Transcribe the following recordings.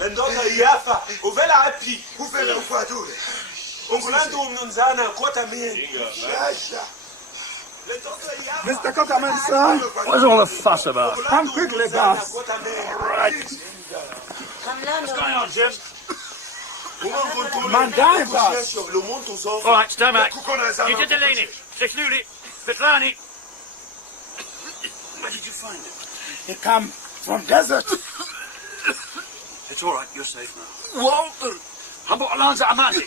Lendoda iyafa, uvela aphi? Uvela uFadule. Ungulanda umnumzana Quatermain. Mr. Quatermain, sir. What's all the fuss about? Come quickly, boss. Right. What's going on, Jim? Man died, boss. All right, stand back. Delaney, Sexnuli, Petrani. Where did you find it? It come from desert. It's all right, you're safe now. Walter. Hambo Alonso Amasi.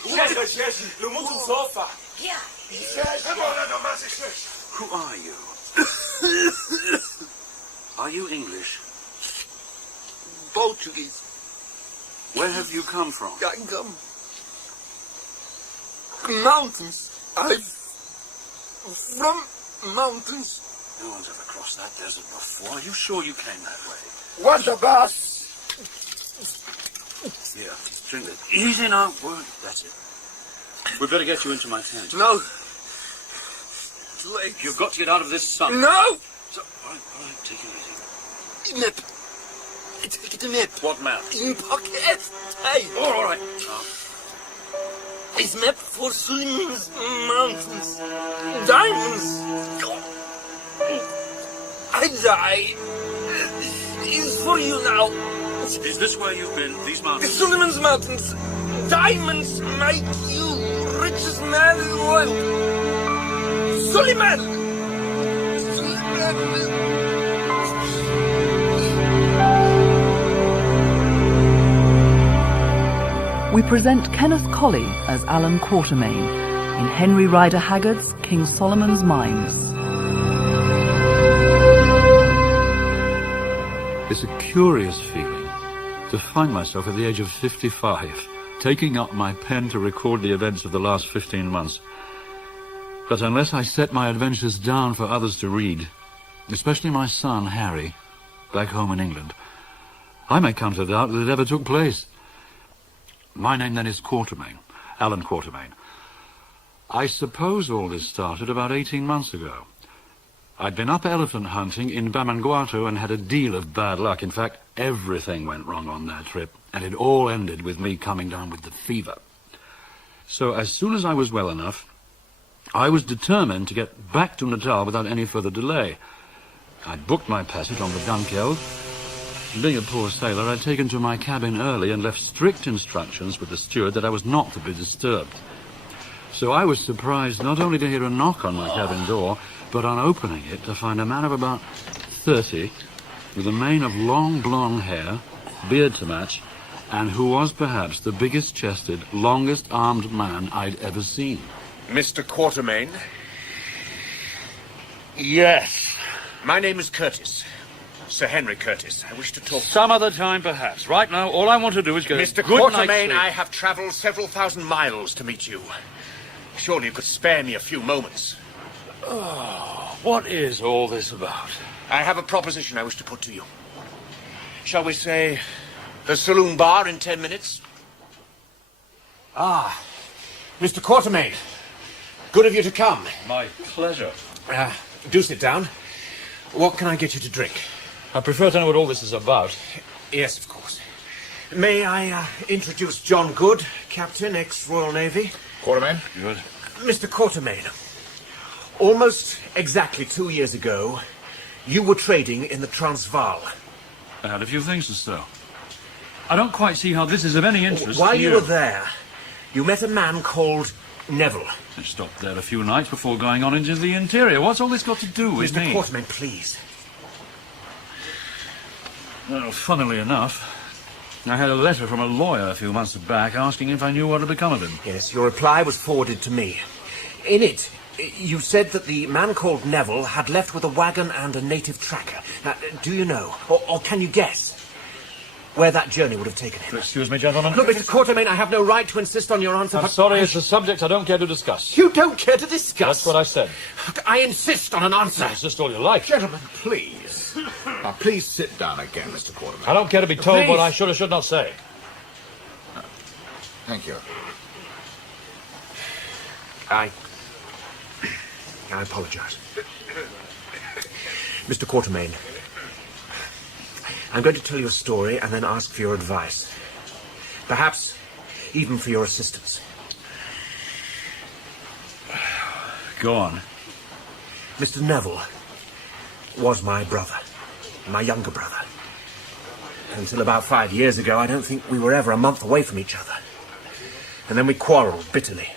Who are you? Are you English? Portuguese. Where have you come from? I come. Mountains. I'm from mountains. No one's ever crossed that desert before. Are you sure you came that way? What the boss? Yeah, drink it. Easy now. Word. That's it. We'd better get you into my tent. No. It's late. You've got to get out of this sun. No! So, all right, take it easy. Map. Take the map. What map? In pocket. Hey. Oh, all right. It's map for Suleiman's mountains. Diamonds. I die. It's for you now. Is this where you've been? These mountains? Suleiman's mountains. Diamonds make you richest man in the world. Suleiman! We present Kenneth Colley as Allan Quatermain in Henry Rider Haggard's King Solomon's Mines. It's a curious feeling to find myself at the age of 55, taking up my pen to record the events of the last 15 months. But unless I set my adventures down for others to read, especially my son, Harry, back home in England, I may come to doubt that it ever took place. My name then is Quatermain, Allan Quatermain. I suppose all this started about 18 months ago. I'd been up elephant hunting in Bamangwato and had a deal of bad luck. In fact, everything went wrong on that trip, and it all ended with me coming down with the fever. So as soon as I was well enough, I was determined to get back to Natal without any further delay. I'd booked my passage on the Dunkeld. Being a poor sailor, I'd taken to my cabin early and left strict instructions with the steward that I was not to be disturbed. So I was surprised not only to hear a knock on my cabin door, but on opening it to find a man of about 30, with a mane of long blonde hair, beard to match, and who was perhaps the biggest-chested, longest-armed man I'd ever seen. Mr. Quatermain? Yes. My name is Curtis. Sir Henry Curtis. I wish to talk... Some other time, perhaps. Right now, all I want to do is get Mr. a good night's Quatermain, sleep. I have travelled several thousand miles to meet you. Surely you could spare me a few moments. Oh, what is all this about? I have a proposition I wish to put to you. Shall we say the saloon bar in 10 minutes? Ah, Mr. Quatermain. Good of you to come. My pleasure. Do sit down. What can I get you to drink? I prefer to know what all this is about. Yes, of course. May I introduce John Good, Captain, ex-Royal Navy? Quatermain? Good. Mr. Quatermain, almost exactly 2 years ago, you were trading in the Transvaal. I had a few things to sell. I don't quite see how this is of any interest While to you you were there, you met a man called Neville. I stopped there a few nights before going on into the interior. What's all this got to do with Mr. me? Quatermain, please. Well, funnily enough, I had a letter from a lawyer a few months back asking if I knew what had become of him. Yes, your reply was forwarded to me. In it, you said that the man called Neville had left with a wagon and a native tracker. Now, do you know, or can you guess, where that journey would have taken him? Excuse me, gentlemen. Look, Mr. Quatermain, I have no right to insist on your answer. I'm but sorry, it's a subject I don't care to discuss. You don't care to discuss? That's what I said. I insist on an answer. Insist all you like. Gentlemen, please. Now, please sit down again, Mr. Quatermain. I don't care to be told Please. what I should or should not say. Thank you. I apologize. Mr. Quatermain, I'm going to tell you a story and then ask for your advice. Perhaps even for your assistance. Go on. Mr. Neville was my brother, my younger brother. Until about 5 years ago, I don't think we were ever a month away from each other. And then we quarrelled bitterly,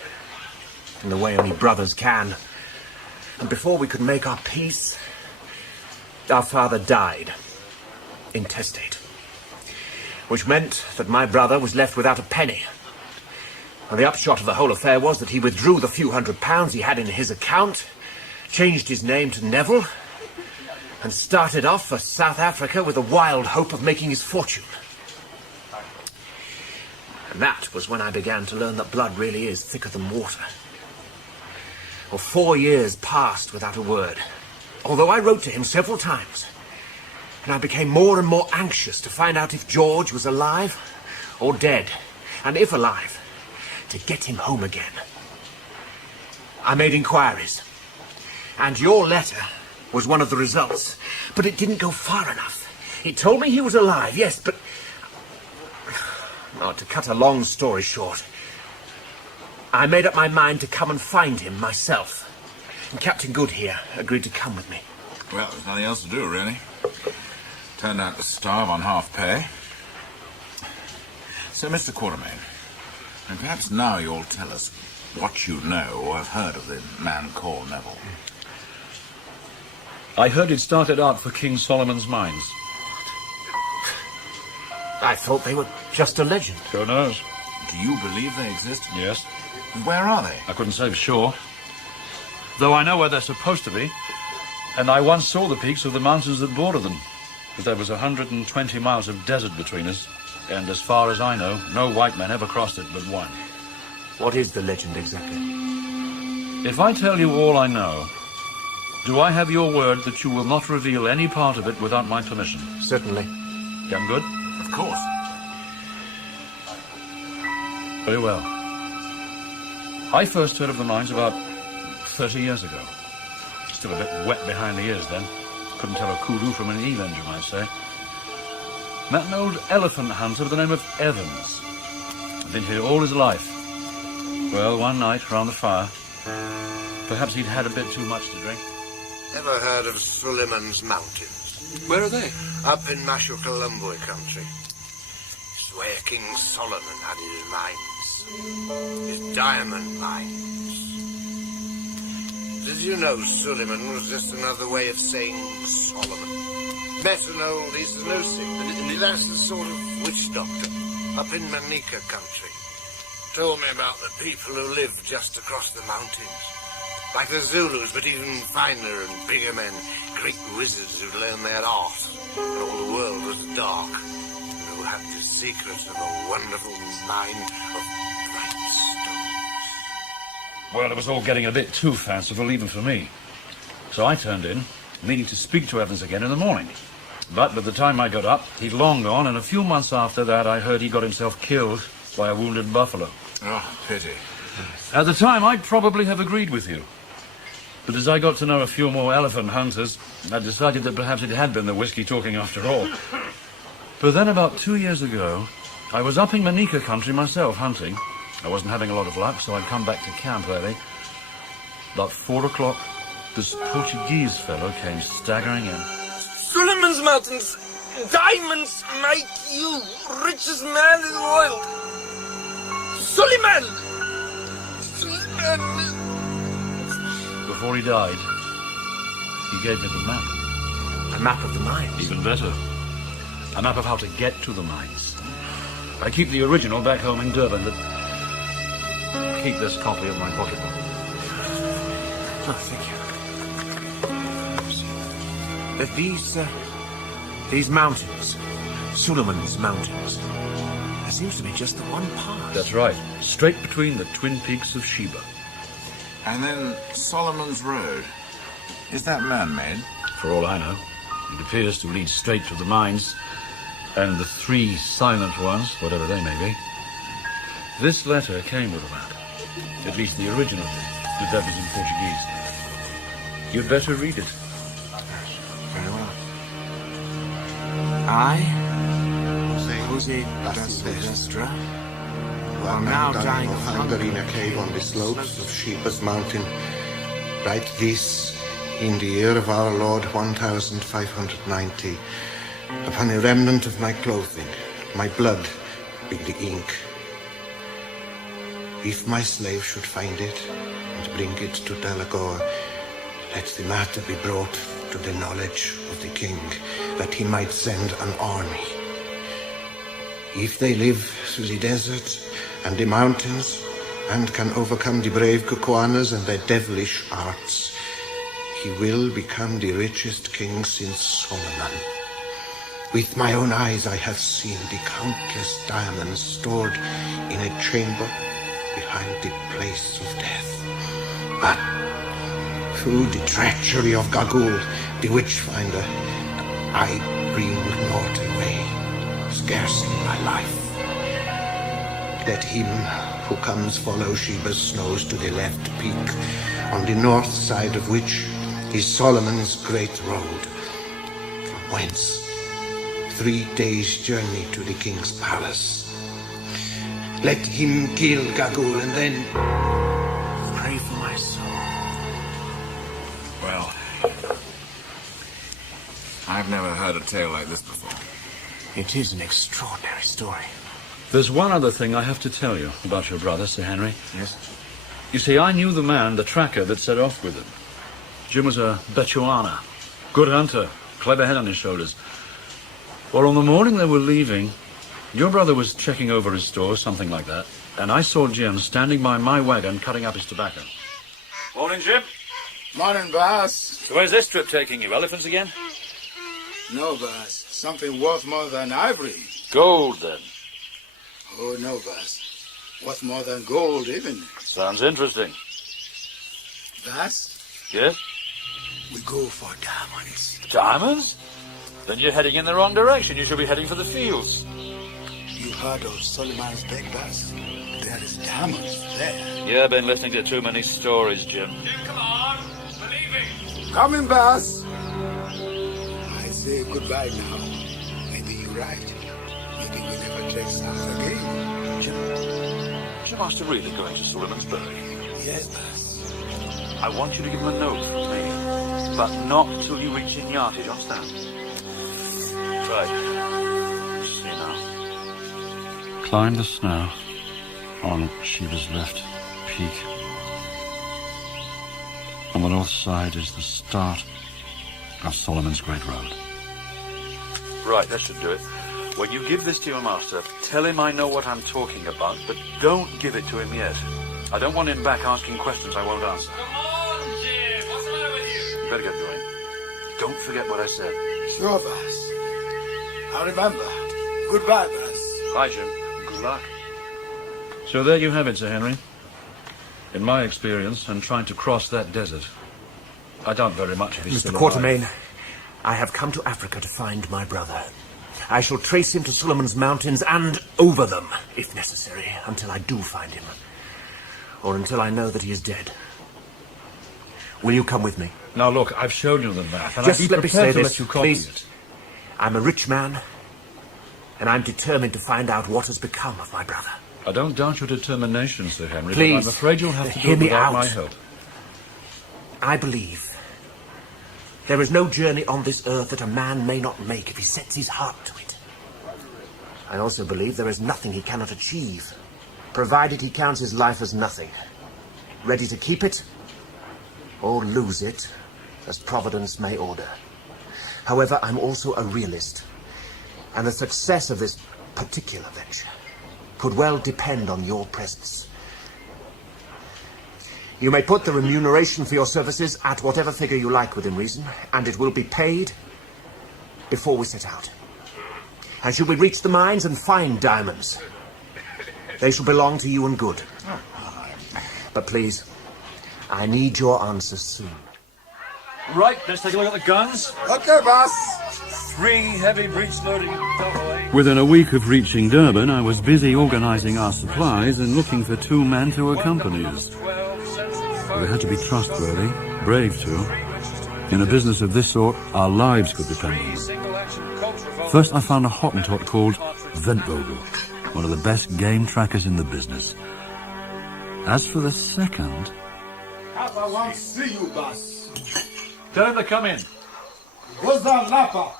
in the way only brothers can. And before we could make our peace, our father died, intestate. Which meant that my brother was left without a penny. And the upshot of the whole affair was that he withdrew the few £100 he had in his account, changed his name to Neville, and started off for South Africa with the wild hope of making his fortune. And that was when I began to learn that blood really is thicker than water. Well, 4 years passed without a word, although I wrote to him several times. And I became more and more anxious to find out if George was alive or dead, and if alive, to get him home again. I made inquiries, and your letter was one of the results, but it didn't go far enough. It told me he was alive, yes, but... Oh, to cut a long story short, I made up my mind to come and find him myself. And Captain Good here agreed to come with me. Well, there's nothing else to do, really. Turned out to starve on half pay. So, Mr. Quatermain, and perhaps now you'll tell us what you know or have heard of the man called Neville. I heard it started out for King Solomon's mines. I thought they were just a legend. Who knows? Do you believe they exist? Yes. Where are they? I couldn't say for sure. Though I know where they're supposed to be. And I once saw the peaks of the mountains that border them. But there was 120 miles of desert between us. And as far as I know, no white man ever crossed it but one. What is the legend exactly? If I tell you all I know, do I have your word that you will not reveal any part of it without my permission? Certainly. Young Good? Of course. Very well. I first heard of the mines about 30 years ago. Still a bit wet behind the ears then. Couldn't tell a kudu from an eland, you might say. Met an old elephant hunter by the name of Evans. Been here all his life. Well, one night, round the fire, perhaps he'd had a bit too much to drink. Ever heard of Suleiman's Mountains? Where are they? Up in Mashokalumboy country. It's where King Solomon had his mines. His diamond mines. Did you know Suleiman was just another way of saying Solomon? Met an old Isanusi, and that's the sort of witch doctor up in Manika country. Told me about the people who live just across the mountains. Like the Zulus, but even finer and bigger men. Great wizards who'd learned their art when all the world was dark. And who had the secret of a wonderful mine of bright stones. Well, it was all getting a bit too fanciful even for me. So I turned in, meaning to speak to Evans again in the morning. But by the time I got up, he'd long gone, and a few months after that I heard he got himself killed by a wounded buffalo. Oh, pity. At the time, I'd probably have agreed with you. But as I got to know a few more elephant hunters, I decided that perhaps it had been the whiskey talking after all. But then about 2 years ago, I was up in Manika country myself hunting. I wasn't having a lot of luck, so I'd come back to camp early. About 4 o'clock, this Portuguese fellow came staggering in. Suleiman's Mountains, diamonds make you richest man in the world. Suleiman! Suleiman! Before he died, he gave me the map. A map of the mines? Even better. A map of how to get to the mines. I keep the original back home in Durban, but keep this copy of my pocketbook. Oh, thank you. These mountains, Suleiman's Mountains, there seems to be just the one pass. That's right. Straight between the twin peaks of Sheba. And then Solomon's Road. Is that man-made? For all I know, it appears to lead straight to the mines, and the 3 silent ones, whatever they may be. This letter came with a map. At least the original did, but that was in Portuguese. You'd better read it. Very well. I will say Jose da Silvestre, who are now dying of hunger in a cave on the slopes of Sheba's mountain. Write this in the year of our Lord 1590, upon a remnant of my clothing, my blood be the ink. If my slave should find it and bring it to Delagore, let the matter be brought to the knowledge of the king, that he might send an army. If they live through the desert and the mountains, and can overcome the brave Kukuanas and their devilish arts, he will become the richest king since Solomon. With my own eyes I have seen the countless diamonds stored in a chamber behind the place of death. But through the treachery of Gagul, the witch-finder, I bring naught away, scarcely my life. Let him who comes follow Sheba's snows to the left peak, on the north side of which is Solomon's great road, from whence 3 days' journey to the king's palace. Let him kill Gagul and then pray for my soul. Well, I've never heard a tale like this before. It is an extraordinary story. There's one other thing I have to tell you about your brother, Sir Henry. Yes? You see, I knew the man, the tracker, that set off with him. Jim was a Bechuana, good hunter, clever head on his shoulders. Well, on the morning they were leaving, your brother was checking over his stores, something like that, and I saw Jim standing by my wagon cutting up his tobacco. Morning, Jim. Morning, boss. So where's this trip taking you? Elephants again? No, boss. Something worth more than ivory. Gold, then. Oh, no, boss. Worth more than gold, even. Sounds interesting. Boss, Yes? we go for diamonds. Diamonds? Then you're heading in the wrong direction. You should be heading for the fields. You heard of Solomon's big boss? There is diamonds there. Yeah, I've been listening to too many stories, Jim. Come on, we're leaving. Coming, boss. I say goodbye now. Maybe you're right. Maybe we never check south again. Jim, is your master really going to Solomon's Berg? Yes, boss. I want you to give him a note from me, but not till you reach Inyati, you understand? Right. See now. Climb the snow on Sheba's left peak. On the north side is the start of Solomon's Great Road. Right, that should do it. When you give this to your master, tell him I know what I'm talking about, but don't give it to him yet. I don't want him back asking questions I won't answer. Come on, Jim. What's the matter with you? You better get going. Don't forget what I said. Sure, boss. I remember. Goodbye, boss. Bye, Jim. Good luck. So there you have it, Sir Henry. In my experience, and trying to cross that desert, I doubt very much if he's Mr. still Quatermain, alive. I have come to Africa to find my brother. I shall trace him to Solomon's Mountains and over them, if necessary, until I do find him. Or until I know that he is dead. Will you come with me? Now look, I've shown you the map, and Just I'd be let me say prepared to this, let you copy please. it. I'm a rich man, and I'm determined to find out what has become of my brother. I don't doubt your determination, Sir Henry, Please, but I'm afraid you'll have to do hear it me without out. my help. I believe there is no journey on this earth that a man may not make if he sets his heart to it. I also believe there is nothing he cannot achieve, provided he counts his life as nothing, ready to keep it or lose it as Providence may order. However, I'm also a realist, and the success of this particular venture could well depend on your presence. You may put the remuneration for your services at whatever figure you like within reason, and it will be paid before we set out. And should we reach the mines and find diamonds, they shall belong to you and good. But please, I need your answers soon. Right, let's take a look at the guns. Okay, boss. 3 heavy breech loading away. Within a week of reaching Durban, I was busy organising our supplies and looking for 2 men to accompany us. They had to be trustworthy, brave too. In a business of this sort, our lives could depend on them. First, I found a Hottentot called Ventvogel, one of the best game trackers in the business. As for the second... Papa wants to see you, boss. Tell him to come in. What's that, Napa?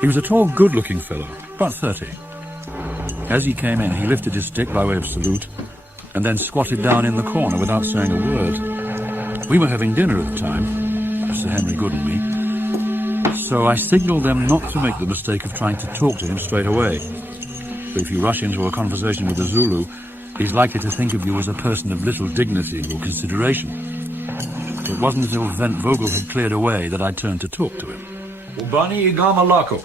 He was a tall, good-looking fellow, about 30. As he came in, he lifted his stick by way of salute, and then squatted down in the corner without saying a word. We were having dinner at the time, Sir Henry Good and me, so I signalled them not to make the mistake of trying to talk to him straight away. But if you rush into a conversation with a Zulu, he's likely to think of you as a person of little dignity or consideration. It wasn't until Ventvogel had cleared away that I turned to talk to him. Ubani Igama Lako.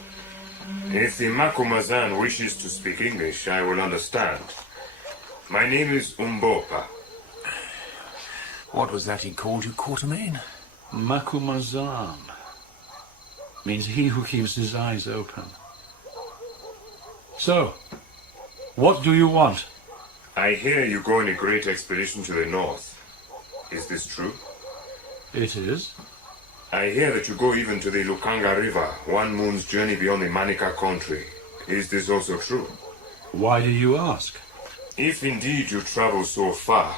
If the Macumazan wishes to speak English, I will understand. My name is Umbopa. What was that he called you, Quatermain? Macumazan means he who keeps his eyes open. So, what do you want? I hear you go on a great expedition to the north. Is this true? It is. I hear that you go even to the Lukanga River, 1 moon's journey beyond the Manica country. Is this also true? Why do you ask? If indeed you travel so far,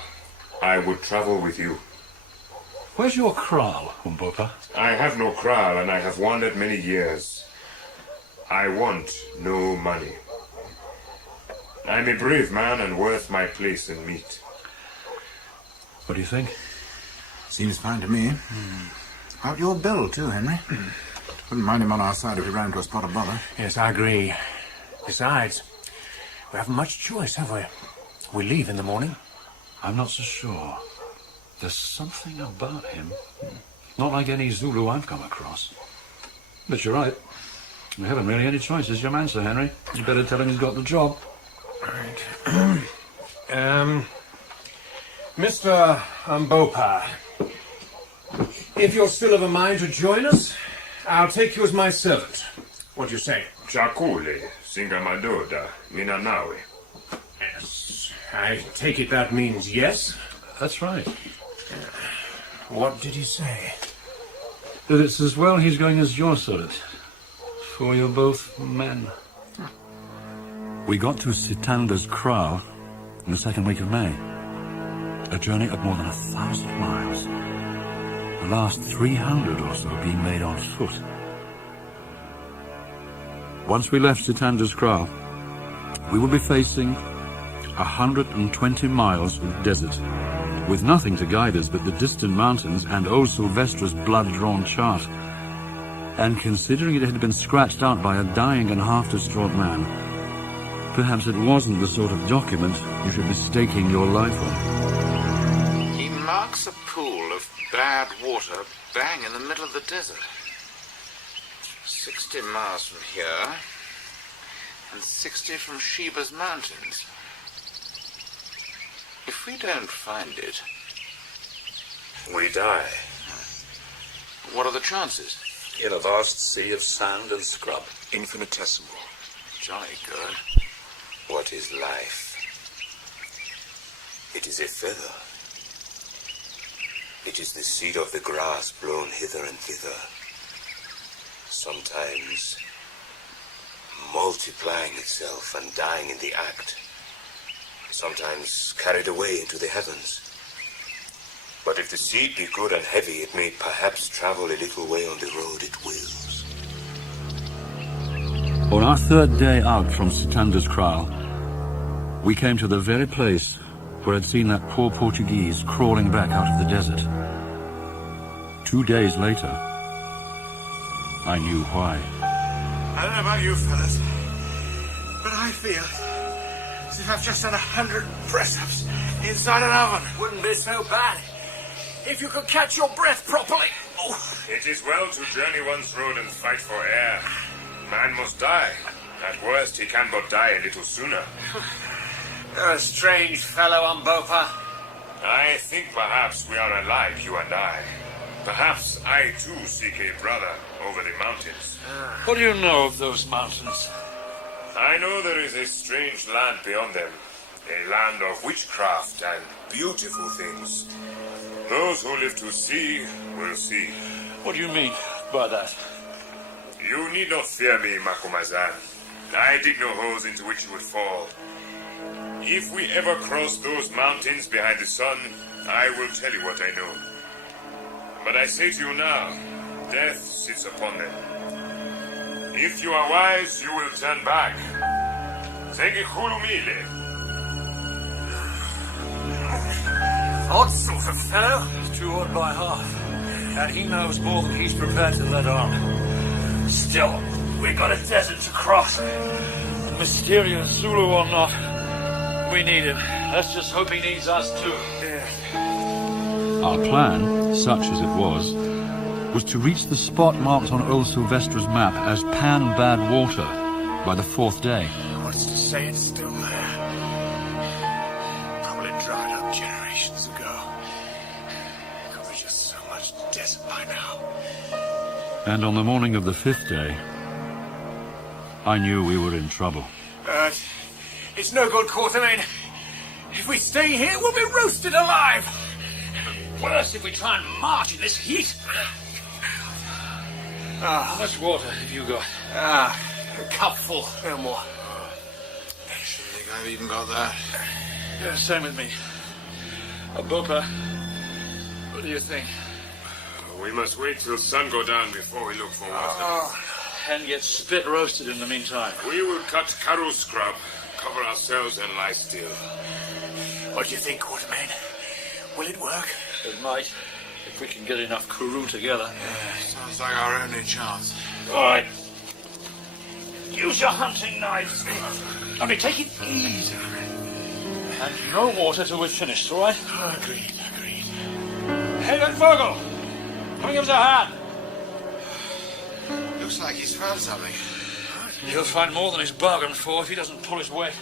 I would travel with you. Where's your kraal, Umbopa? I have no kraal, and I have wandered many years. I want no money. I'm a brave man and worth my place in meat. What do you think? Seems fine to me. How'd your bill, too, Henry? Wouldn't mind him on our side if he ran into a spot of bother. Yes, I agree. Besides, we haven't much choice, have we? We leave in the morning. I'm not so sure. There's something about him. Not like any Zulu I've come across. But you're right. We haven't really any choice. It's your man, Sir Henry. You better tell him he's got the job. Right. Mr. Umbopa, if you're still of a mind to join us, I'll take you as my servant. What do you say? Chakule, Singamadoda, Minanawe. Yes. I take it that means yes? That's right. What did he say? That it's as well he's going as your servant. For you're both men. We got to Sitanda's kraal in the second week of May. A journey of more than 1,000 miles. The last 300 or so being made on foot. Once we left Sitanda's kraal, we would be facing 120 miles of desert, with nothing to guide us but the distant mountains and old Sylvestra's blood-drawn chart. And considering it had been scratched out by a dying and half-distraught man, perhaps it wasn't the sort of document you should be staking your life on. He marks a pool of bad water bang in the middle of the desert. 60 miles from here, and 60 from Sheba's mountains. If we don't find it, We die. what are the chances? In a vast sea of sand and scrub. Infinitesimal. Jolly good. What is life? It is a feather. It is the seed of the grass blown hither and thither. Sometimes multiplying itself and dying in the act. Sometimes carried away into the heavens. But if the seed be good and heavy, it may perhaps travel a little way on the road it wills. On our third day out from Sitanda's kraal, we came to the very place where I'd seen that poor Portuguese crawling back out of the desert. 2 days later, I knew why. I don't know about you fellas, but I feel as if I've just done 100 press-ups inside an oven. Wouldn't be so bad if you could catch your breath properly. Oh. It is well to journey one's road and fight for air. Man must die. At worst, he can but die a little sooner. You're a strange fellow, Umbopa. I think perhaps we are alike, you and I. Perhaps I too seek a brother over the mountains. What do you know of those mountains? I know there is a strange land beyond them. A land of witchcraft and beautiful things. Those who live to see will see. What do you mean by that? You need not fear me, Macumazahn. I dig no holes into which you would fall. If we ever cross those mountains behind the sun, I will tell you what I know. But I say to you now, death sits upon them. If you are wise, you will turn back. Zegihulumile. Odd sort of fellow. He's too odd by half. And he knows more than he's prepared to let on. Still, we've got a desert to cross. Mysterious Zulu or not, we need him. Let's just hope he needs us too. Our plan, such as it was to reach the spot marked on old Sylvester's map as Pan Bad Water by the 4th day. What's to say it's still there? Probably dried up generations ago. Could be just so much desert by now. And on the morning of the 5th day, I knew we were in trouble. It's no good, Quatermain. If we stay here, we'll be roasted alive. Worse if we try and march in this heat. How much water have you got? A cupful, no more. I should think I've even got that. Yeah, same with me. Umbopa, what do you think? We must wait till sun go down before we look for water. And get spit roasted in the meantime. We will cut Karu scrub, cover ourselves and lie still. What do you think, Quatermain? Will it work? It might, if we can get enough Kuru together. Sounds like our only chance. All right. Use your hunting knives. Only take it easy. And no water till we've finished, all right? Agreed. Hey, that Vogel! Come and give us a hand. Looks like he's found something. He'll find more than he's bargained for if he doesn't pull his weight.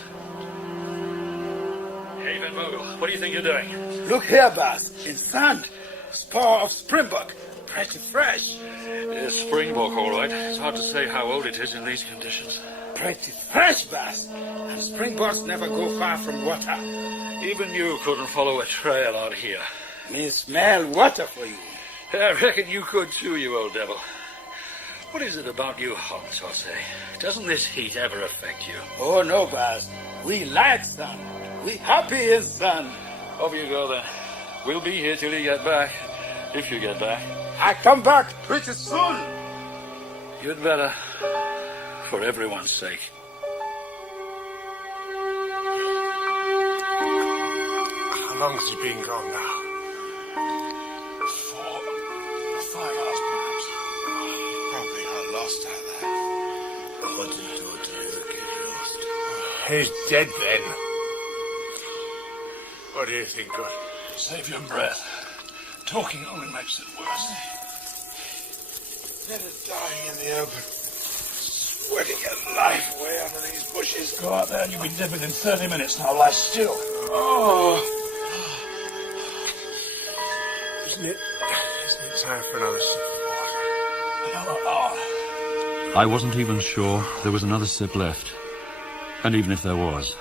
Hey, Van Vogel, what do you think you're doing? Look here, boss. In sand. Spar of springbok. Pretty fresh. It's springbok, all right. It's hard to say how old it is in these conditions. Pretty fresh, boss. And springboks never go far from water. Even you couldn't follow a trail out here. Me smell water for you. I reckon you could too, you old devil. What is it about you hobbits, I say? Doesn't this heat ever affect you? Oh, no, boss. We like sun. We happy in sun. Off you go, then. We'll be here till you get back. If you get back. I come back pretty soon. You'd better. For everyone's sake. How long's he been gone now? 4 or 5 hours, perhaps. Probably got lost out there. What did you do to get lost? He's dead then. What do you think, good? Save your breath. Talking only makes it worse. Let us die in the open. Sweating your life away under these bushes. Go out there and you'll be dead within 30 minutes. Now lie still. Oh. Isn't it time for another sip of water? Another hour. I wasn't even sure there was another sip left. And even if there was,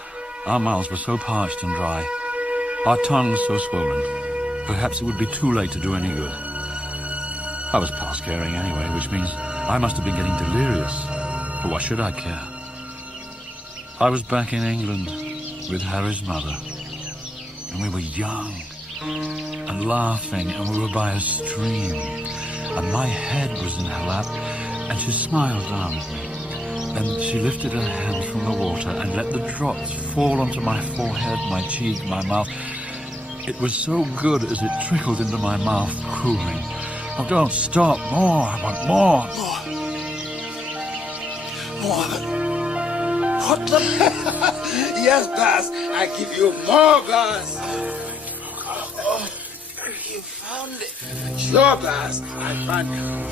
our mouths were so parched and dry, our tongues so swollen, perhaps it would be too late to do any good. I was past caring anyway, which means I must have been getting delirious. But why should I care? I was back in England with Harry's mother, and we were young and laughing, and we were by a stream, and my head was in her lap, and she smiled down at me. Then she lifted her hand from the water and let the drops fall onto my forehead, my cheek, my mouth. It was so good as it trickled into my mouth, cooling. Oh, don't stop. More. I want more. More than... What the... Yes, boss. I give you more, boss. Oh, you found it. Sure, boss. I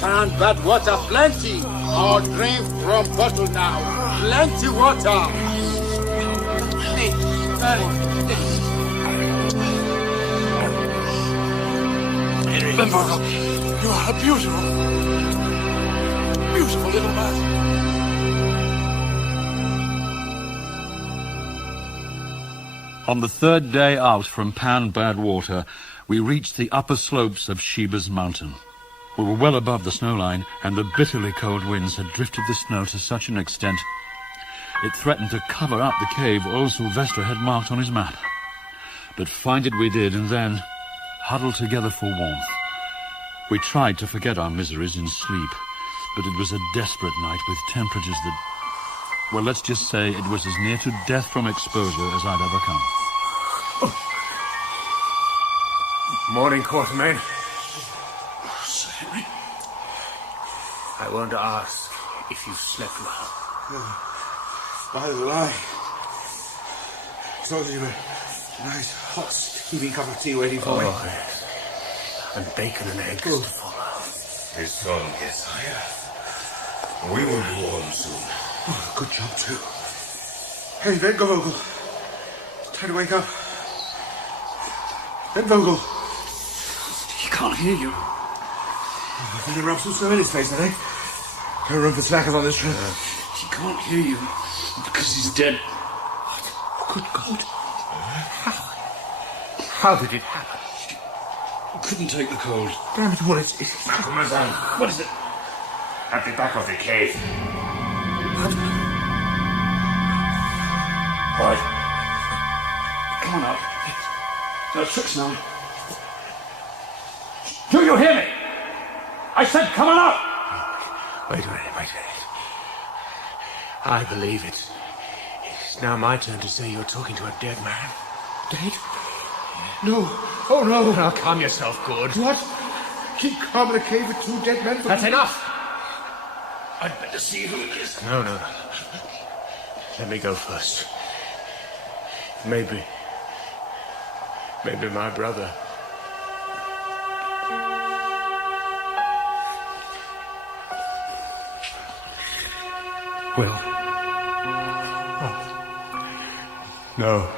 found bad water plenty. All drink from bottle now. Plenty water. Hey, Van Vogel, you are a beautiful little man. On the 3rd day out from Pan Bad Water, we reached the upper slopes of Sheba's Mountain. We were well above the snow line, and the bitterly cold winds had drifted the snow to such an extent it threatened to cover up the cave old Sylvester had marked on his map. But find it we did, and then, huddled together for warmth, we tried to forget our miseries in sleep, but it was a desperate night with temperatures that, well, let's just say it was as near to death from exposure as I'd ever come. Morning, Quatermain. Sir Henry? I won't ask if you slept well. Neither will I. So you a nice, hot, steaming cup of tea waiting for me. Yes. And bacon and eggs to follow. His son. Yes, I We will be warm soon. Oh, good job, too. Hey, Ben Vogel. Time to wake up. Ben Vogel. He can't hear you. I think there are some snow in his face, I think. No room for slackers on this trip. He can't hear you because he's dead. What? Good God. How did it happen? Couldn't take the cold. Damn it all, it's... Macumazahn. What is it? At the back of the cave. What? What? Come on up. No tricks now. Do you hear me? I said come on up! Wait a minute. I believe it. It's now my turn to say you're talking to a dead man. Dead? No. Oh, no. Now calm yourself, good. What? Keep calm in a cave with two dead men? That's enough! I'd better see who it is. No. Let me go first. Maybe my brother. Well. No.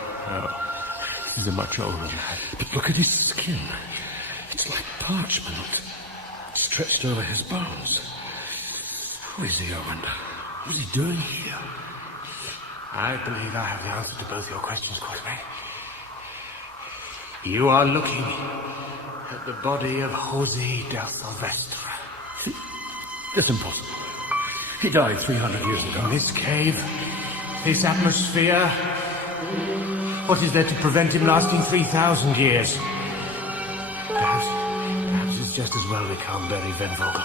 He's a much older man. But look at his skin. It's like parchment, stretched over his bones. Who is he, I wonder? What's he doing here? I believe I have the answer to both your questions, Quatermain. You are looking at the body of José del Silvestre. That's impossible. He died 300 years ago. In this cave, this atmosphere, what is there to prevent him lasting 3,000 years? Perhaps it's just as well we can't bury Ben Vogel.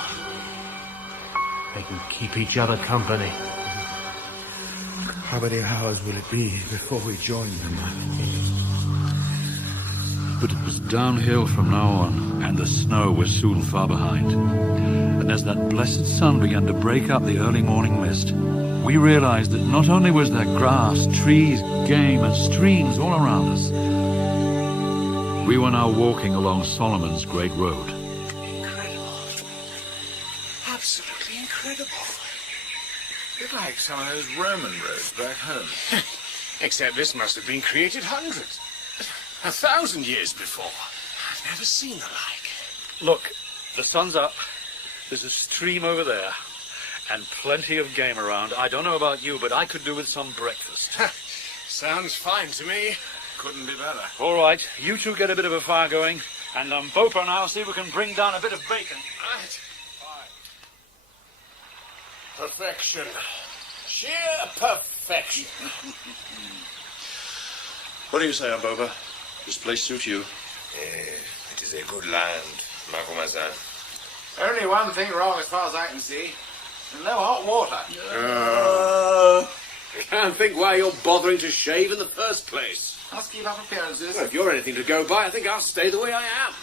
They can keep each other company. How many hours will it be before we join them? But it was downhill from now on, and the snow was soon far behind. And as that blessed sun began to break up the early morning mist, we realized that not only was there grass, trees, game, and streams all around us, we were now walking along Solomon's Great Road. Incredible. Absolutely incredible. A bit like some of those Roman roads back home. Except this must have been created hundreds, 1,000 years before. I've never seen the like. Look, the sun's up. There's a stream over there. And plenty of game around. I don't know about you, but I could do with some breakfast. Sounds fine to me. Couldn't be better. All right, you two get a bit of a fire going, and Umbopa and I'll see if we can bring down a bit of bacon. Right. Perfection. Sheer perfection. What do you say, Umbopa? This place suits you? It is a good land, Macumazahn. Only one thing wrong as far as I can see. No hot water. I can't think why you're bothering to shave in the first place. Must keep up appearances. Well, if you're anything to go by, I think I'll stay the way I am.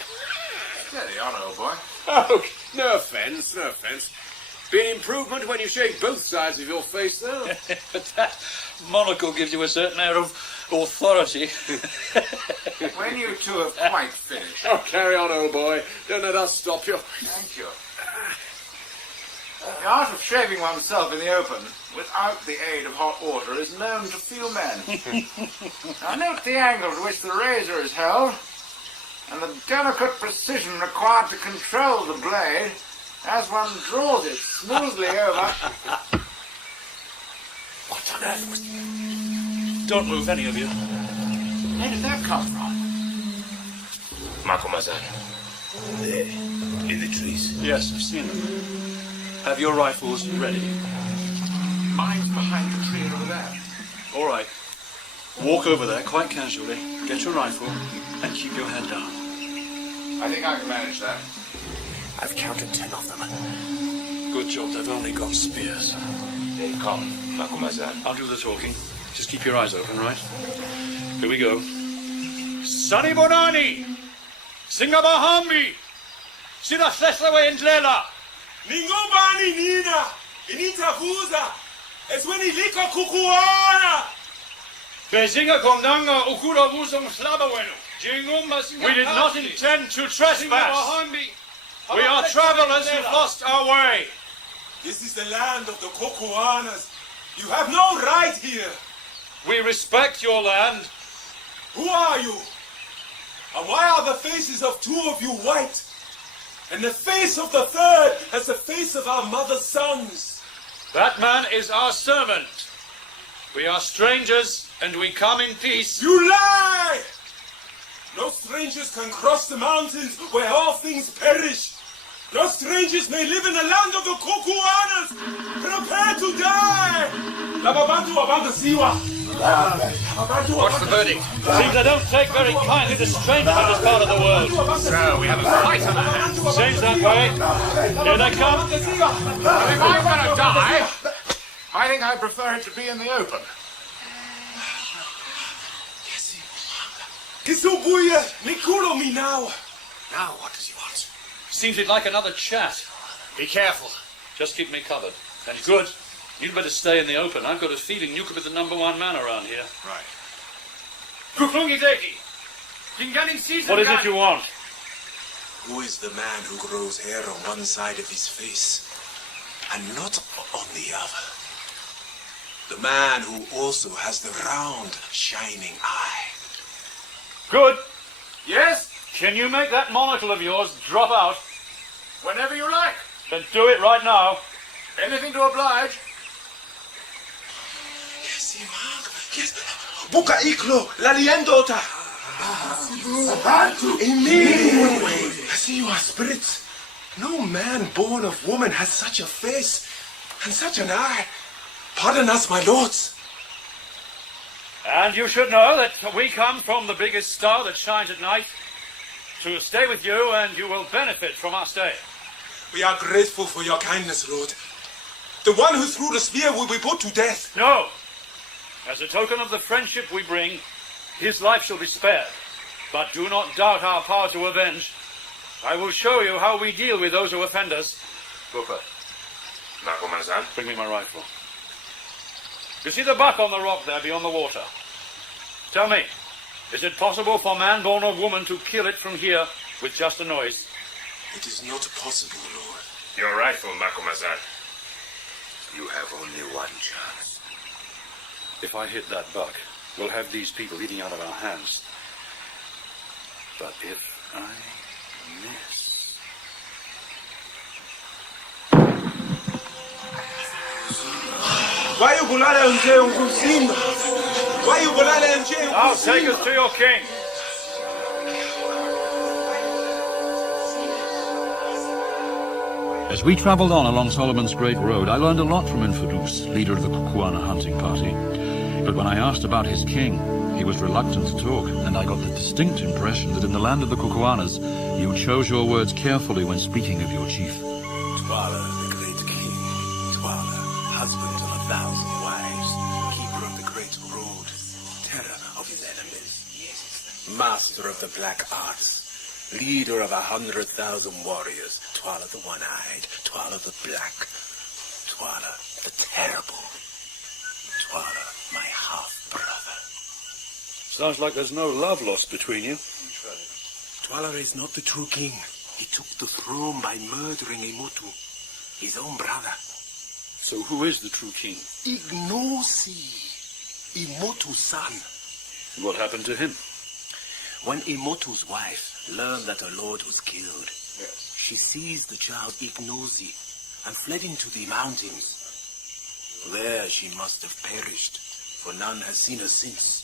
Steady on, old boy. Oh, no offence. Be an improvement when you shave both sides of your face, though. But that monocle gives you a certain air of authority. When you two have quite finished. Oh, carry on, old boy. Don't let us stop you. Thank you. The art of shaving oneself in the open without the aid of hot water is known to few men. Now note the angle to which the razor is held and the delicate precision required to control the blade as one draws it smoothly over. What on earth was... Don't move, any of you. Where did that come from? Macumazahn, There, in the trees. Yes, I've seen them. Have your rifles ready. Mine's behind the tree over there. All right. Walk over there quite casually, get your rifle, and keep your head down. I think I can manage that. I've counted 10 of them. Good job, they've only got spears. Hey, come, Macumazahn. I'll do the talking. Just keep your eyes open, right? Here we go. Sani Bonani! Singabahambi! Sina Seslewe Ndlela! Ningobani Nina! Initavuza! Es when iliko kukuana! Bezinga Komnanga Ukura Wuzong Slabawenu! We did not intend to trespass! We are travelers who've lost our way! This is the land of the Kokuanas. You have no right here! We respect your land. Who are you? And why are the faces of 2 of you white? And the face of the third as the face of our mother's sons? That man is our servant. We are strangers, and we come in peace. You lie! No strangers can cross the mountains where all things perish. No strangers may live in the land of the Kokuanas. Prepare to die! What's the verdict? Seems I don't take very kindly to strangers in this part of the world. So, we have a fight on our hands. Seems that way. Here they come. But if I'm gonna die, I think I prefer it to be in the open. Kisubuya Nikulo Minawa. Now, what does he want? Seems he'd like another chat. Be careful. Just keep me covered. And good. You'd better stay in the open. I've got a feeling you could be the #1 man around here. Right. What is it you want? Who is the man who grows hair on one side of his face and not on the other? The man who also has the round, shining eye. Good. Yes? Can you make that monocle of yours drop out? Whenever you like. Then do it right now. Anything to oblige. Yes, Imam. Yes. Buka iklo, laliendota. Amen. I see you are spirits. No man born of woman has such a face and such an eye. Pardon us, my lords. And you should know that we come from the biggest star that shines at night to stay with you, and you will benefit from our stay. We are grateful for your kindness, Lord. The one who threw the spear will be put to death. No. As a token of the friendship we bring, his life shall be spared. But do not doubt our power to avenge. I will show you how we deal with those who offend us. Umbopa. Macumazahn. Bring me my rifle. You see the buck on the rock there beyond the water? Tell me, is it possible for man born of woman to kill it from here with just a noise? It is not possible, Lord. Your rifle, Macumazahn. You have only one chance. If I hit that buck, we'll have these people eating out of our hands. But if I miss... Why you bulala nje unkusinda? Why you bulala nje unkusinda? Now take us to your king. As we travelled on along Solomon's Great Road, I learned a lot from Infidus, leader of the Kukuana hunting party. But when I asked about his king, he was reluctant to talk, and I got the distinct impression that in the land of the Kukuanas, you chose your words carefully when speaking of your chief. Twala, the great king. Twala, husband of 1,000 wives, keeper of the great road, terror of his enemies. Yes, master of the black arts, leader of 100,000 warriors. Twala the one-eyed, Twala the black, Twala the terrible, Twala my half-brother. Sounds like there's no love lost between you. Twala is not the true king. He took the throne by murdering Imotu, his own brother. So who is the true king? Ignosi, Imotu's son. What happened to him? When Imotu's wife learned that her lord was killed, she seized the child Ignosi and fled into the mountains. There she must have perished, for none has seen her since.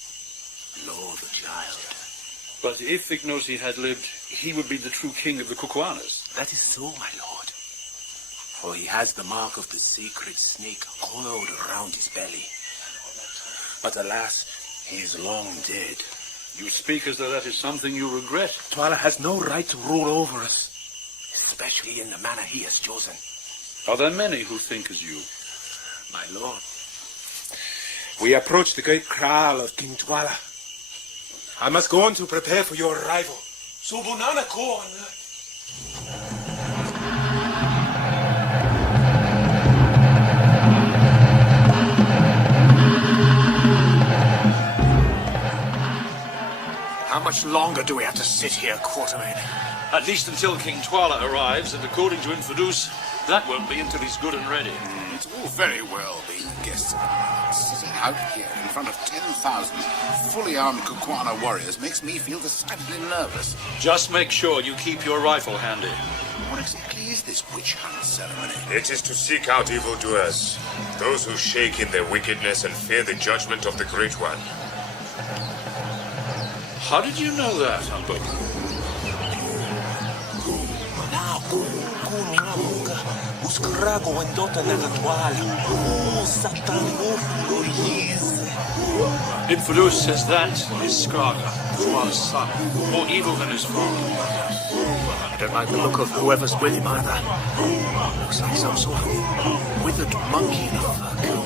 Lo, the child, But if Ignosi had lived, he would be the true king of the Kukuanas. That is so, my lord. For he has the mark of the sacred snake coiled around his belly. But alas, he is long dead. You speak as though that is something you regret. Twala has no right to rule over us, especially in the manner he has chosen. Are there many who think as you? My lord, we approach the great kraal of King Twala. I must go on to prepare for your arrival. So Bonana go on. How much longer do we have to sit here, Quatermain? At least until King Twala arrives, and according to Infidus, that won't be until he's good and ready. It's all very well being guests of ours. Sitting out here in front of 10,000 fully armed Kukwana warriors makes me feel decidedly nervous. Just make sure you keep your rifle handy. What exactly is this witch hunt ceremony? It is to seek out evildoers, those who shake in their wickedness and fear the judgment of the Great One. How did you know that, Umbopa? Infidus says that is Skraga, Twala's son, more evil than his father. I don't like the look of whoever's with him either. Looks like some sort of withered monkey in a fur coat.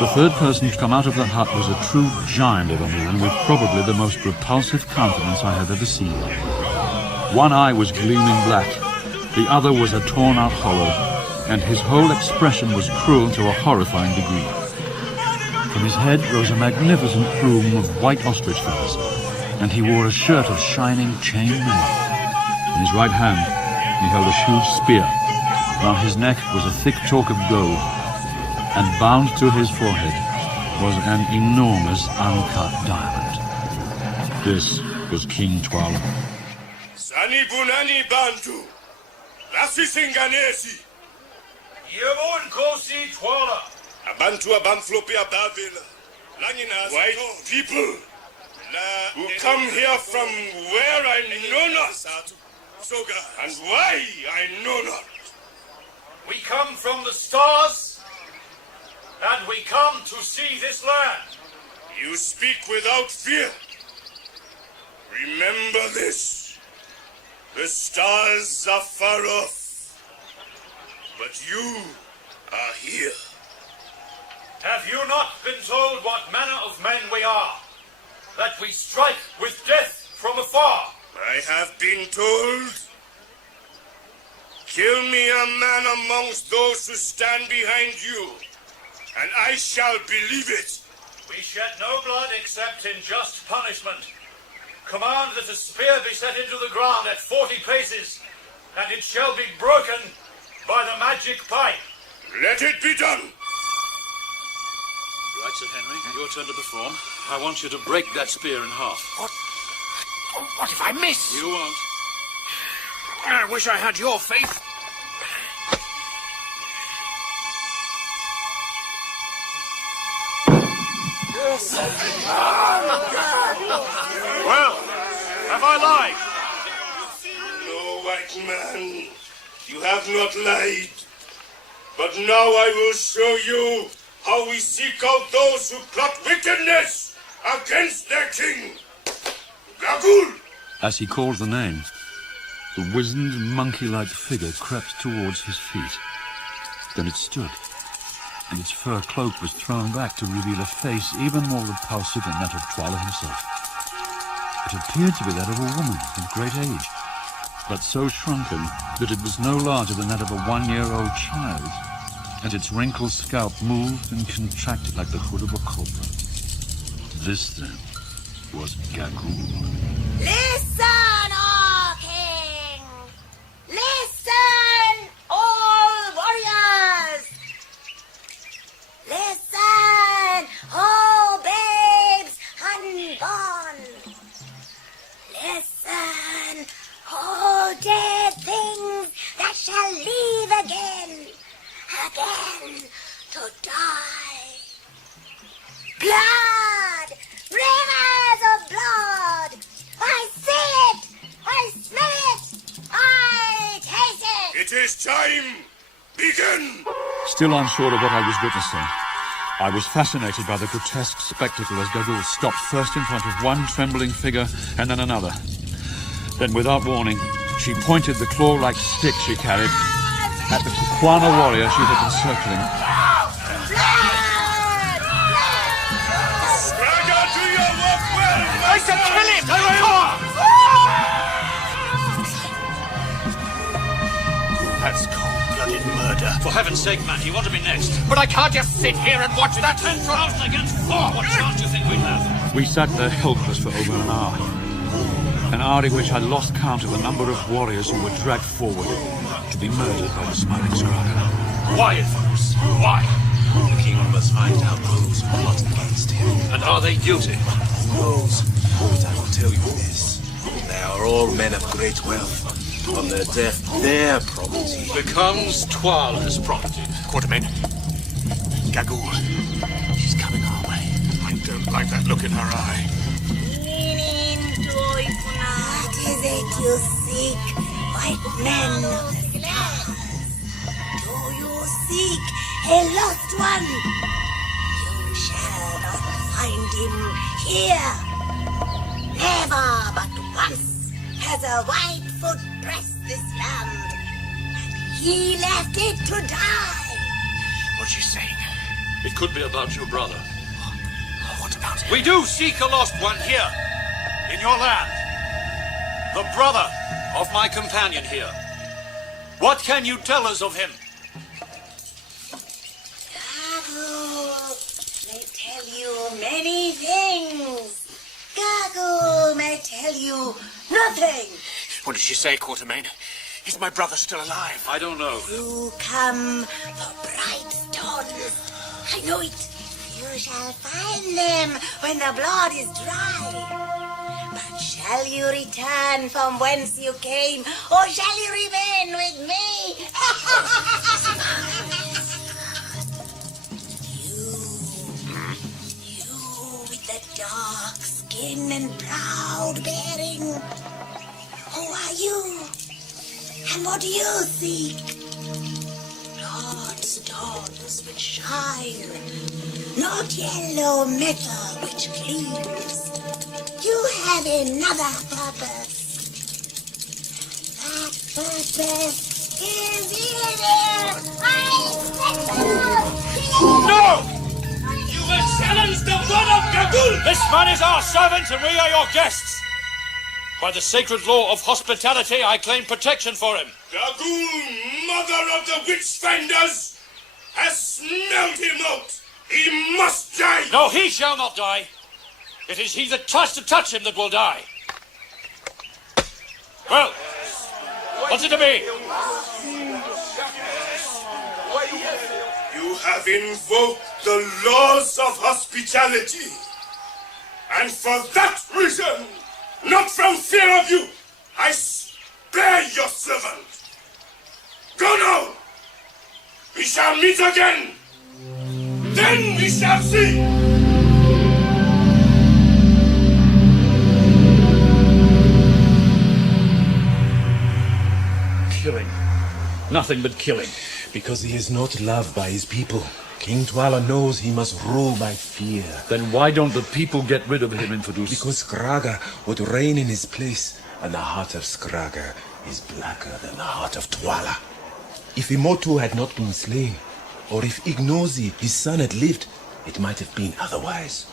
The third person to come out of the hut was a true giant of a man with probably the most repulsive countenance I have ever seen. One eye was gleaming black, the other was a torn-out hollow, and his whole expression was cruel to a horrifying degree. From his head rose a magnificent plume of white ostrich feathers, and he wore a shirt of shining chain mail. In his right hand he held a huge spear. Round his neck was a thick chalk of gold, and bound to his forehead was an enormous uncut diamond. This was King Twala. Sani bunani bantu, lasisinganesi. Yevon kosi Twala. Abantu abamflopi abavila. White people who come here from where I know not, and why I know not. We come from the stars, and we come to see this land. You speak without fear. Remember this. The stars are far off, but you are here. Have you not been told what manner of men we are? That we strike with death from afar? I have been told. Kill me a man amongst those who stand behind you, and I shall believe it. We shed no blood except in just punishment. Command that a spear be set into the ground at 40 paces, and it shall be broken by the magic pipe. Let it be done. Right, Sir Henry, your turn to perform. I want you to break that spear in half. What if I miss? You won't. I wish I had your faith. Well, have I lied? No, white man, you have not lied. But now I will show you how we seek out those who plot wickedness against their king. Gagul! As he called the name, the wizened, monkey-like figure crept towards his feet. Then it stood, and its fur cloak was thrown back to reveal a face even more repulsive than that of Twala himself. It appeared to be that of a woman of great age, but so shrunken that it was no larger than that of a one-year-old child, and its wrinkled scalp moved and contracted like the hood of a cobra. This, then, was Gagul. Listen, O King! Listen, all warriors! Listen, O babes unborn! Listen, O dead things that shall live again! is time. Begin! Still unsure of what I was witnessing, I was fascinated by the grotesque spectacle as Gagoul stopped first in front of one trembling figure and then another. Then, without warning, she pointed the claw-like stick she carried at the Kukwana warrior she had been circling. Scragga, do your work well! I said kill him! That's cold-blooded murder. For heaven's sake, man, you want to be next. But I can't just sit here and watch that. 10 for us against 4. What chance do you think we'd have? We sat there helpless for over an hour. An hour in which I lost count of the number of warriors who were dragged forward to be murdered by the smiling Scragga. Why, folks? Why? The king must find out those who plot against him. And are they guilty? Who knows? But I will tell you this. They are all men of great wealth. On their death, their property becomes Twala's property. Quatermain. Gagoul. She's coming our way. I don't like that look in her eye. What is it you seek, white men of the stars? Do you seek a lost one? You shall not find him here. Never but once has a Whitefoot pressed this land, and he left it to die. What's she saying? It could be about your brother. What about him? We do seek a lost one here, in your land. The brother of my companion here. What can you tell us of him? Gagoul may tell you many things. Gagoul may tell you nothing. What did she say, Quatermain? Is my brother still alive? I don't know. You come for bright stones. I know it. You shall find them when the blood is dry. But shall you return from whence you came, or shall you remain with me? You with the dark skin and proud bearing. Who are you? And what do you seek? Not stones which shine, not yellow metal which gleams. You have another purpose. That purpose is here. No! You have challenged the blood of Gagoul! This man is our servant and we are your guests. By the sacred law of hospitality, I claim protection for him. Gagoul, mother of the witch-finders, has smelled him out. He must die. No, he shall not die. It is he that tries to touch him that will die. Well, what's it to be? You have invoked the laws of hospitality. And for that reason, not from fear of you, I spare your servant. Go now. We shall meet again. Then we shall see. Killing. Nothing but killing. Because he is not loved by his people. King Twala knows he must rule by fear. Then why don't the people get rid of him, Infidus? Because Scragga would reign in his place, and the heart of Scragga is blacker than the heart of Twala. If Imotu had not been slain, or if Ignosi, his son, had lived, it might have been otherwise.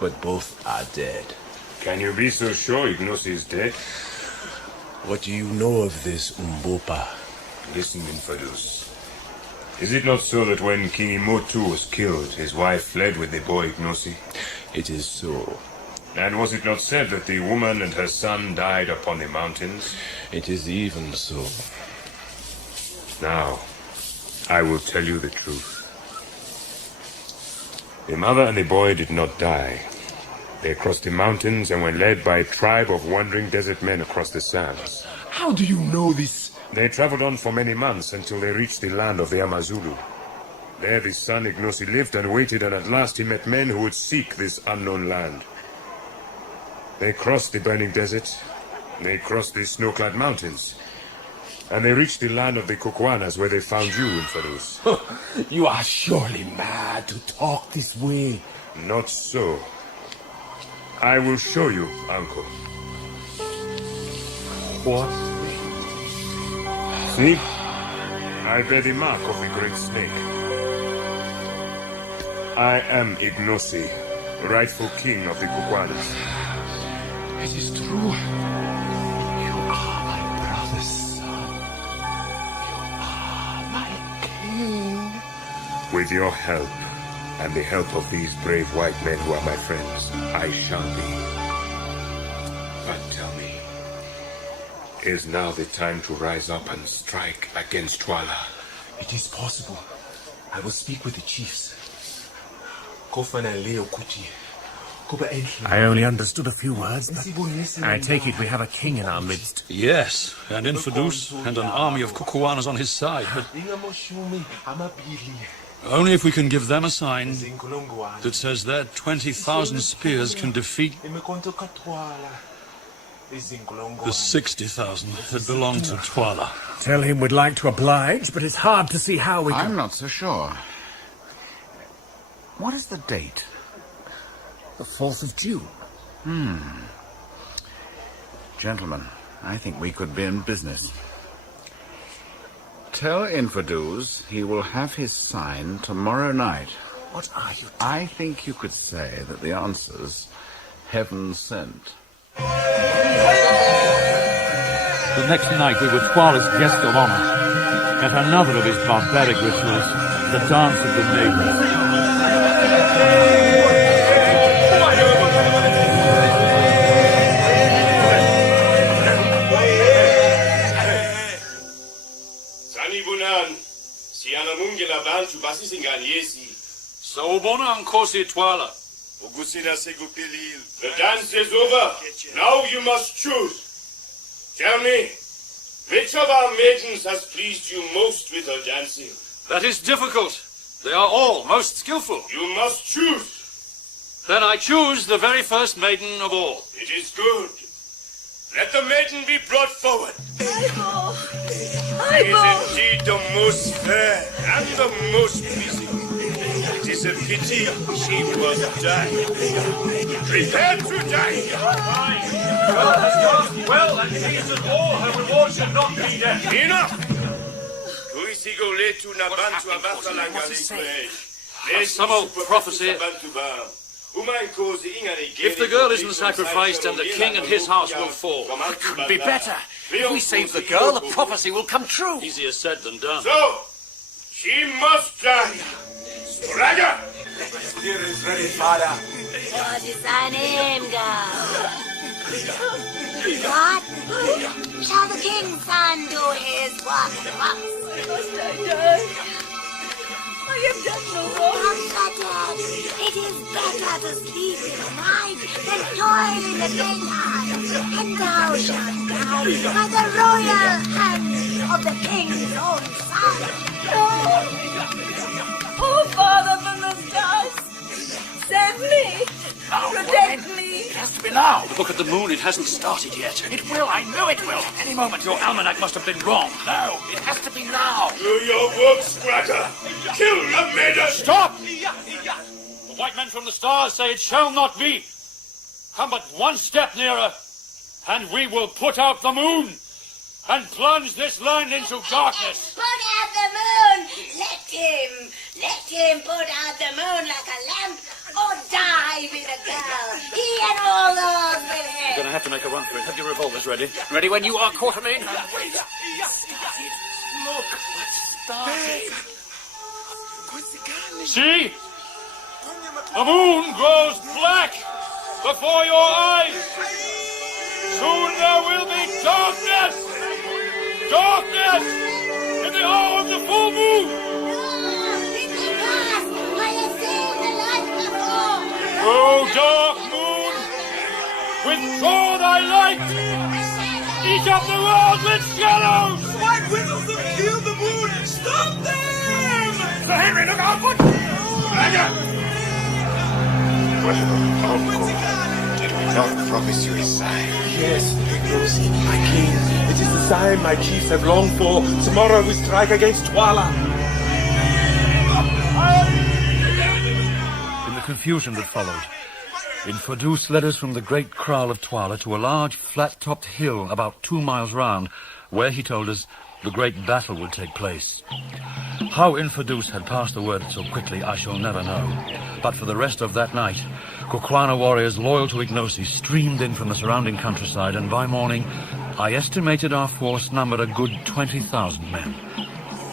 But both are dead. Can you be so sure Ignosi is dead? What do you know of this, Umbopa? Listen, Infidus. Is it not so that when King Imotu was killed, his wife fled with the boy Ignosi? It is so. And was it not said that the woman and her son died upon the mountains? It is even so. Now, I will tell you the truth. The mother and the boy did not die. They crossed the mountains and were led by a tribe of wandering desert men across the sands. How do you know this? They traveled on for many months until they reached the land of the Amazulu. There the son Ignosi lived and waited, and at last he met men who would seek this unknown land. They crossed the burning desert. They crossed the snow-clad mountains. And they reached the land of the Kukuanas where they found you, Infidus. You are surely mad to talk this way. Not so. I will show you, uncle. What? See? I bear the mark of the great snake. I am Ignosi, rightful king of the Kukuanas. It is true. You are my brother's son. You are my king. With your help, and the help of these brave white men who are my friends, I shall be. But tell me, is now the time to rise up and strike against Twala? It is possible. I will speak with the chiefs. I only understood a few words, but I take it we have a king in our midst. Yes, and Infidus, and an army of Kukuanas on his side, but only if we can give them a sign that says their 20,000 spears can defeat the 60,000 that belong to Twala. Tell him we'd like to oblige, but it's hard to see how we can... I'm not so sure. What is the date? The 4th of June. Gentlemen, I think we could be in business. Tell Infidus he will have his sign tomorrow night. What are you... I think you could say that the answer's heaven sent. The next night we were Twala's guest of honor at another of his barbaric rituals, the dance of the maidens. Sawubona Nkosi Twala. The dance is over. Now you must choose. Tell me, which of our maidens has pleased you most with her dancing? That is difficult. They are all most skillful. You must choose. Then I choose the very first maiden of all. It is good. Let the maiden be brought forward. She is indeed the most fair and the most pleasing. It is a pity she must die. Prepare to die. Well, that means that all her reward should not be death. Enough! Some old prophecy. If the girl isn't sacrificed, then the king and his house will fall. It couldn't be better. If we save the girl, the prophecy will come true. Easier said than done. So, she must die. Raga! Here is ready, father. What is thy name, girl? What? Shall the king's son do his work at once? Must I die? I have done no wrong. Uncharted, it is better to sleep in the night than toil in the daytime. And thou shalt die by the royal hand of the king's own son. No! Oh, Father from the stars, save me! Protect me! It has to be now. Look at the moon. It hasn't started yet. It will. I know it will. Any moment. Your almanac must have been wrong. No, it has to be now. Do your work, Scratter. Kill the maiden. Stop! The white men from the stars say it shall not be. Come but one step nearer, and we will put out the moon and plunge this land into darkness. Put out the moon! Let him put out the moon like a lamp, or die with a girl. He and all those with him. You're going to have to make a run for it. Have your revolvers ready. Ready when you are, Quatermain. Wait. Look, what's started? See? The moon grows black before your eyes. Soon there will be darkness. Darkness in the hour of the full moon. Oh, dark moon, withdraw thy light. Eat up the world with shadows. The white widows have killed the moon. Stop them! Sir Henry, look out! Did we not promise you a sign? Yes, Ignosi, my king. It is the time my chiefs have longed for. Tomorrow we strike against Twala. In the confusion that followed, Infidus led us from the great kraal of Twala to a large, flat-topped hill about 2 miles round, where, he told us, the great battle would take place. How Infidus had passed the word so quickly, I shall never know. But for the rest of that night, Kukwana warriors loyal to Ignosi streamed in from the surrounding countryside, and by morning, I estimated our force numbered a good 20,000 men.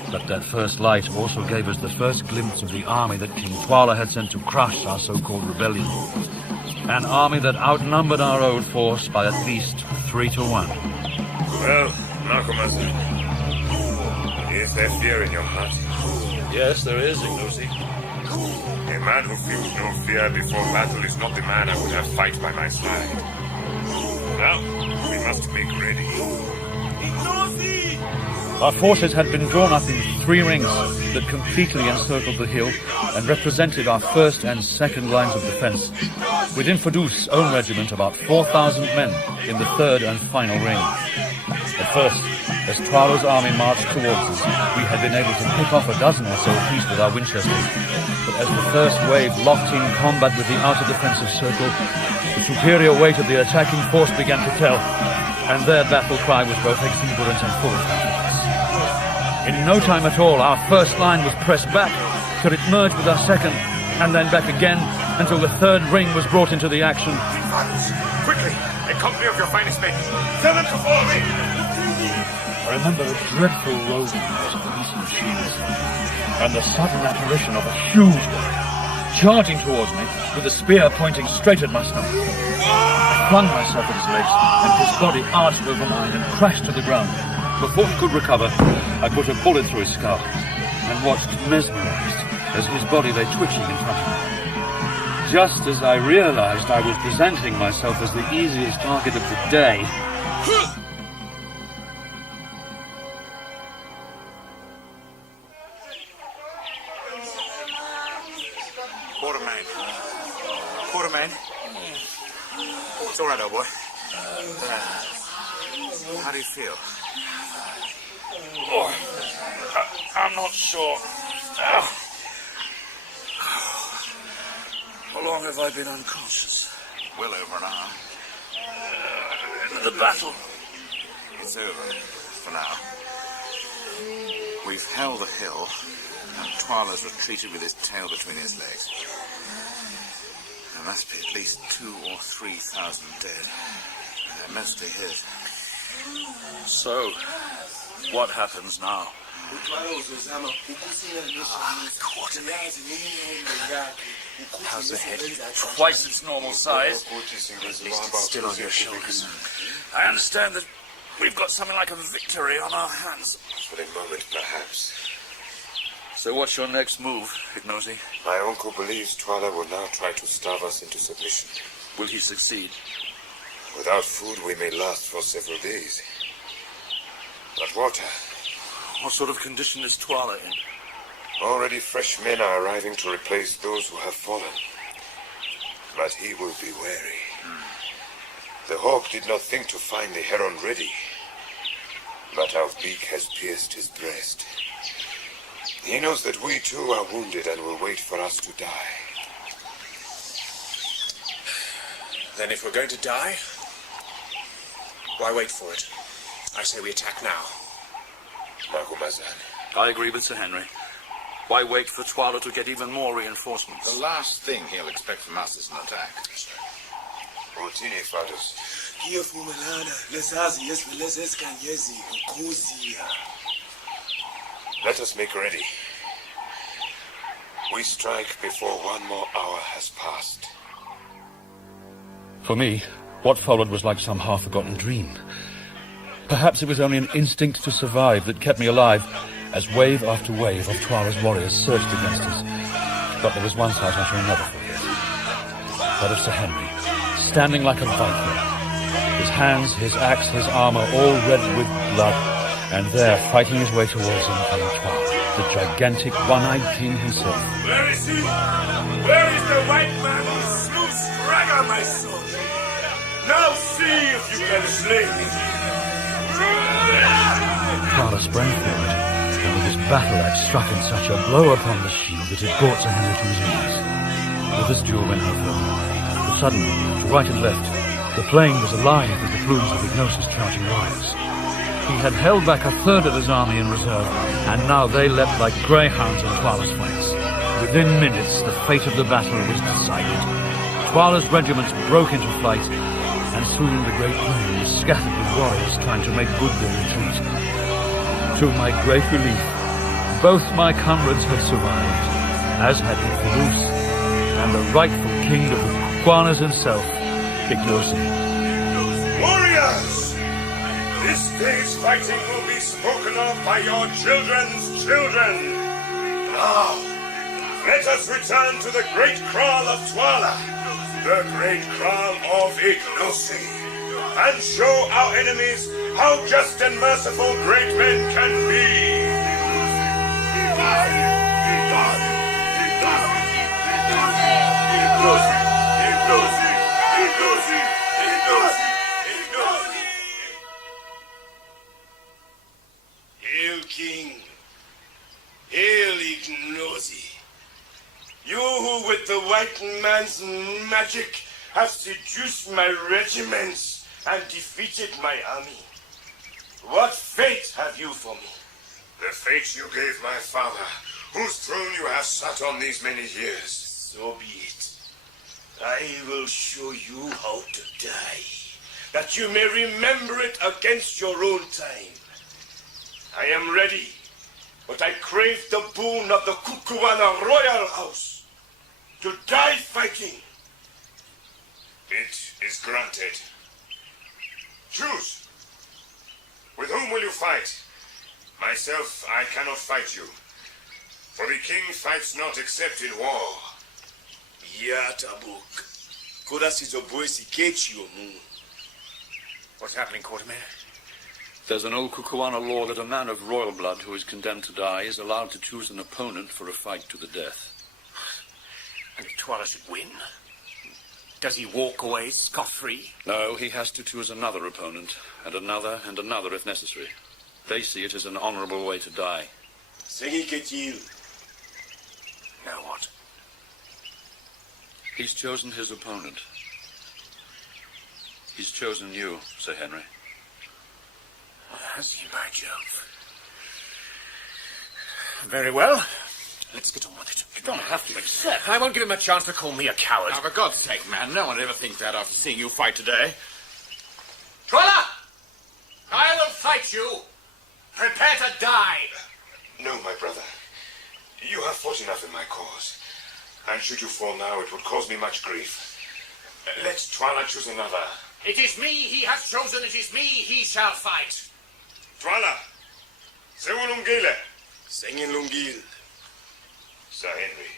But that first light also gave us the first glimpse of the army that King Twala had sent to crush our so-called rebellion. An army that outnumbered our old force by at least 3 to 1. Well, Nakumazan, is there fear in your heart? Yes, there is, Ignosi. A man who feels no fear before battle is not the man I would have fight by my side. Now, we must make ready. Our forces had been drawn up in 3 rings that completely encircled the hill and represented our first and second lines of defense, with Infidus' own regiment about 4,000 men in the third and final ring. At first, as Twala's army marched towards us, we had been able to pick off a dozen or so apiece with our Winchesters, but as the first wave locked in combat with the outer defensive circle, the superior weight of the attacking force began to tell, and their battle cry was both exuberant and full of confidence. In no time at all, our first line was pressed back till it merged with our second, and then back again until the third ring was brought into the action. Quickly, a company of your finest men. Tell them to follow me. I remember a dreadful rolling noise of police machines, and the sudden apparition of a huge guy charging towards me with a spear pointing straight at my stomach. I flung myself at his legs, and his body arched over mine and crashed to the ground. Before he could recover, I put a bullet through his skull and watched mesmerized as his body lay twitching in front of me. Just as I realized I was presenting myself as the easiest target of the day, Quatermain. It's all right, old boy. How do you feel? Oh, I'm not sure. How long have I been unconscious? Well over an hour. The battle. It's over, for now. We've held the hill, and Twala's retreated with his tail between his legs. There must be at least 2,000 or 3,000 dead, and they're mostly his. So, what happens now? How's the head? Twice its normal size. At least it's still on your shoulders. I understand that we've got something like a victory on our hands. For the moment, perhaps. So what's your next move, Ignosi? My uncle believes Twala will now try to starve us into submission. Will he succeed? Without food, we may last for several days. But water... What sort of condition is Twala in? Already fresh men are arriving to replace those who have fallen. But he will be wary. The hawk did not think to find the heron ready. But our beak has pierced his breast. He knows that we too are wounded and will wait for us to die. Then if we're going to die, why wait for it? I say we attack now. Macumazahn. I agree with Sir Henry. Why wait for Twala to get even more reinforcements? The last thing he'll expect from us is an attack. Rotini, fathers. Let us make ready. We strike before one more hour has passed. for me, what followed was like some half-forgotten dream. Perhaps it was only an instinct to survive that kept me alive, as wave after wave of Twala's warriors surged against us. But there was one sight I shall never forget. That of Sir Henry, standing like a viking. His hands, his axe, his armor, all red with blood, and there, fighting his way towards him, came Twala, the gigantic one-eyed king himself. Where is he? Where is the white man who slew Spraga, my son? Now see if you can slay him. Twala sprang forward, and with his battle-axe struck in such a blow upon the shield that it brought Sir Henry to his knees. With this duel went no further. But suddenly, to right and left, the plain was alive with the plumes of Ignosis charging warriors. He had held back a third of his army in reserve, and now they leapt like greyhounds on Twala's flanks. Within minutes, the fate of the battle was decided. Twala's regiments broke into flight, and soon the great plain was scattered with warriors trying to make good their retreat. To my great relief, both my comrades had survived, as had perilous, and the rightful king of the Kukuanas himself, Ignosis. Warriors! This day's fighting will be spoken of by your children's children. Now, let us return to the great kraal of Twala, the great kraal of Ignosis, and show our enemies how just and merciful great men can be. Hail, King. Hail, Ignosis. You who with the white man's magic have seduced my regiments and defeated my army. What fate have you for me? The fate you gave my father, whose throne you have sat on these many years. So be it. I will show you how to die, that you may remember it against your own time. I am ready, but I crave the boon of the Kukuana royal house, to die fighting. It is granted. Choose. With whom will you fight? Myself, I cannot fight you. For the king fights not except in war. Yatabuk. What's happening, Quatermain? There's an old Kukuana law that a man of royal blood who is condemned to die is allowed to choose an opponent for a fight to the death. And if Twala should win, does he walk away scot-free? No, he has to choose another opponent, and another if necessary. They see it as an honorable way to die. Now what? He's chosen his opponent. He's chosen you, Sir Henry. Has he, by Jove? Very well. Let's get on with it. You don't have to accept. I won't give him a chance to call me a coward. Now, for God's sake, man, no one ever thinks that after seeing you fight today. Twala! I will fight you. Prepare to die. No, my brother. You have fought enough in my cause. And should you fall now, it would cause me much grief. Let Twala choose another. It is me he has chosen. It is me he shall fight. Twala, Sewulungile. Sengilungil. Sir Henry,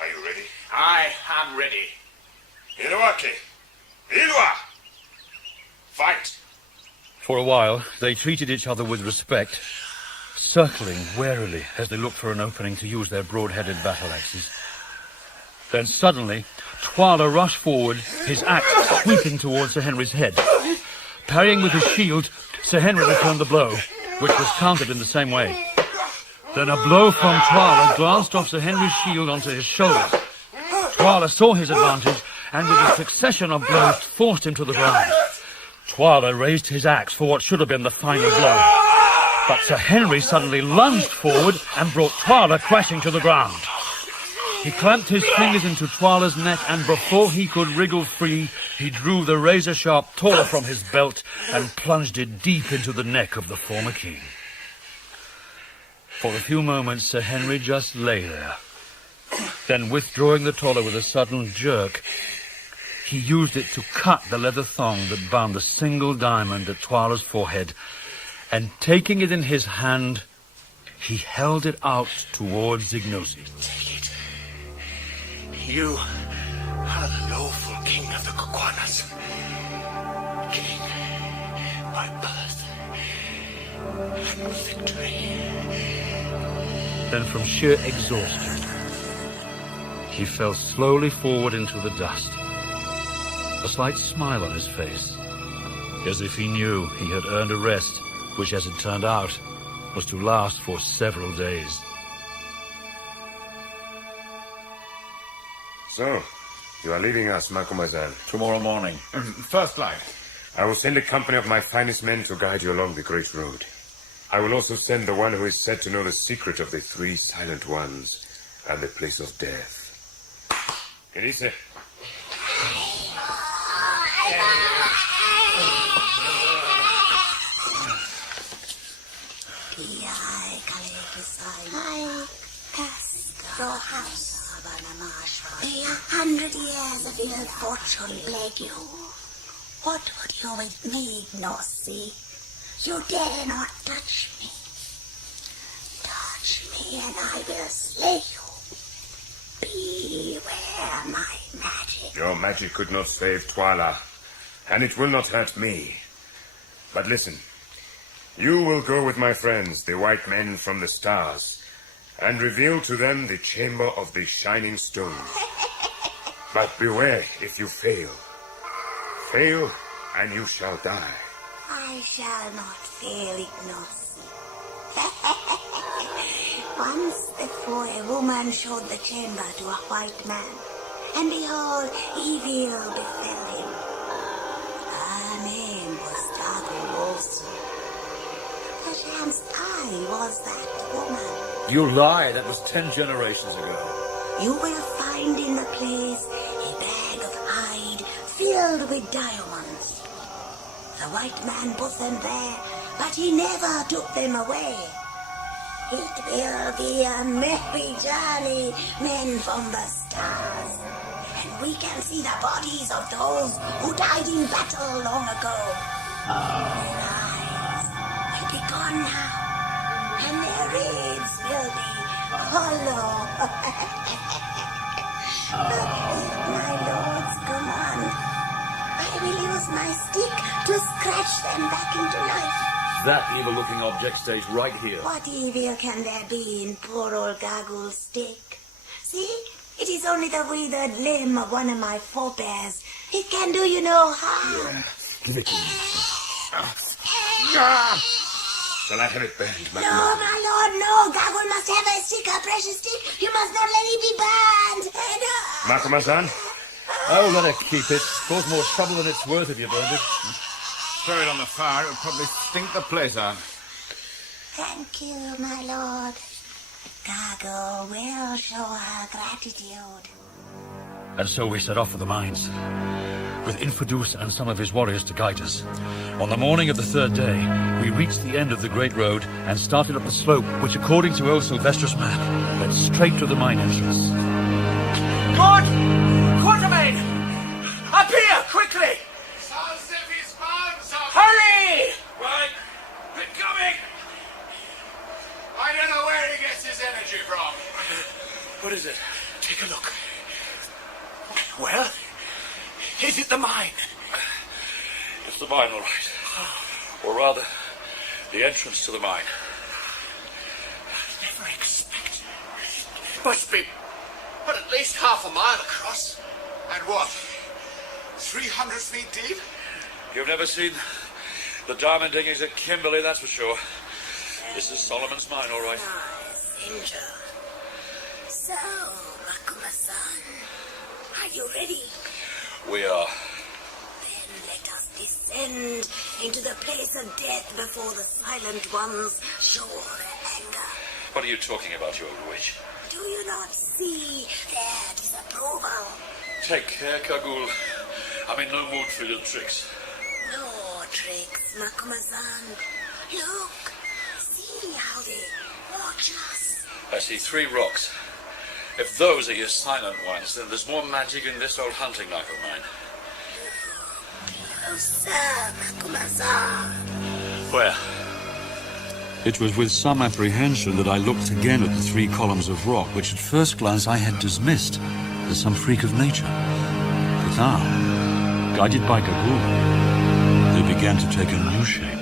are you ready? I am ready. Iluake, Ilua, fight. For a while, they treated each other with respect, circling warily as they looked for an opening to use their broad-headed battle-axes. Then suddenly, Twala rushed forward, his axe sweeping towards Sir Henry's head. Parrying with his shield, Sir Henry returned the blow, which was countered in the same way. Then a blow from Twala glanced off Sir Henry's shield onto his shoulders. Twala saw his advantage, and with a succession of blows forced him to the ground. Twala raised his axe for what should have been the final blow. But Sir Henry suddenly lunged forward and brought Twala crashing to the ground. He clamped his fingers into Twala's neck, and before he could wriggle free, he drew the razor-sharp Twala from his belt and plunged it deep into the neck of the former king. For a few moments, Sir Henry just lay there. Then, withdrawing the Twala with a sudden jerk, he used it to cut the leather thong that bound the single diamond at Twala's forehead, and taking it in his hand, he held it out towards Ignosis. You are the lawful king of the Kukuanas. King by birth and victory. Then from sheer exhaustion, he fell slowly forward into the dust, a slight smile on his face, as if he knew he had earned a rest which, as it turned out, was to last for several days. So, you are leaving us, Macumazan. Tomorrow morning. First light. I will send a company of my finest men to guide you along the Great Road. I will also send the one who is said to know the secret of the three silent ones and the place of death. Elise. Your house. 100 years of ill fortune plague you. What would you with me not see? You dare not touch me. Touch me and I will slay you. Beware my magic. Your magic could not save Twala, and it will not hurt me. But listen, you will go with my friends, the white men from the stars, and reveal to them the chamber of the shining stone. But beware if you fail. Fail, and you shall die. I shall not fail, Ignos. Once before a woman showed the chamber to a white man, and behold, evil befell him. Her name was Dagolos. Perchance I was that woman. You lie. That was 10 generations ago. You will find in the place a bag of hide filled with diamonds. The white man put them there, but he never took them away. It will be a merry journey, men from the stars. And we can see the bodies of those who died in battle long ago. Their eyes will be gone now, and their ribs will be hollow. My lords, come on. I will use my stick to scratch them back into life. That evil-looking object stays right here. What evil can there be in poor old Gargoyle's stick? See? It is only the withered limb of one of my forebears. It can do you no harm. Yeah. Give it to me. Shall I have it burned, No, my lord, no. Gargoyle must have a stick, a precious stick. You must not let it be burned. No. Macumazan? Oh, let her keep it. Cause more trouble than it's worth if you burned it. Throw it on the fire, it'll probably stink the place out. Thank you, my lord. Gargoyle will show her gratitude. And so we set off for the mines, with Infidus and some of his warriors to guide us. On the morning of the third day, we reached the end of the Great Road and started up the slope, which, according to old Sylvester's map, led straight to the mine entrance. Good! Quatermain! Up here, quickly! Hurry! Right. They're coming! I don't know where he gets his energy from. What is it? Take a look. Well, is it the mine? It's the mine, all right. Or rather, the entrance to the mine. Never expected. Must be but at least half a mile across. And what? 300 feet deep? You've never seen the diamond diggings at Kimberley, that's for sure. This is Solomon's mine, all right. Nice, Angel. So, Macumazan, are you ready? We are. Then let us descend into the place of death before the silent ones show their anger. What are you talking about, you old witch? Do you not see their disapproval? Take care, Kagul. I'm in no mood for your tricks. No tricks, Macumazan. Look, see how they watch us. I see 3 rocks. If those are your silent ones, then there's more magic in this old hunting knife of mine. Closer, Macumazan. Where? It was with some apprehension that I looked again at the 3 columns of rock, which at first glance I had dismissed as some freak of nature. But now, guided by Gagul, they began to take a new shape.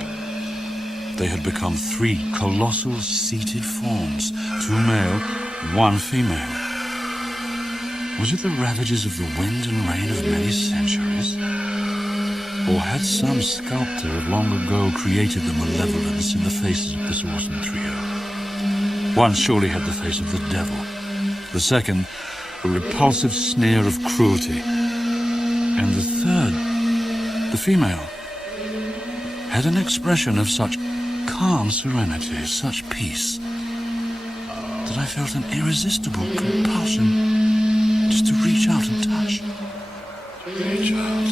They had become 3 colossal seated forms, 2 male, 1 female. Was it the ravages of the wind and rain of many centuries? Or had some sculptor of long ago created the malevolence in the faces of this awesome trio? One surely had the face of the devil. The second, a repulsive sneer of cruelty. And the third, the female, had an expression of such calm serenity, such peace, that I felt an irresistible compulsion just to reach out and touch. Reach out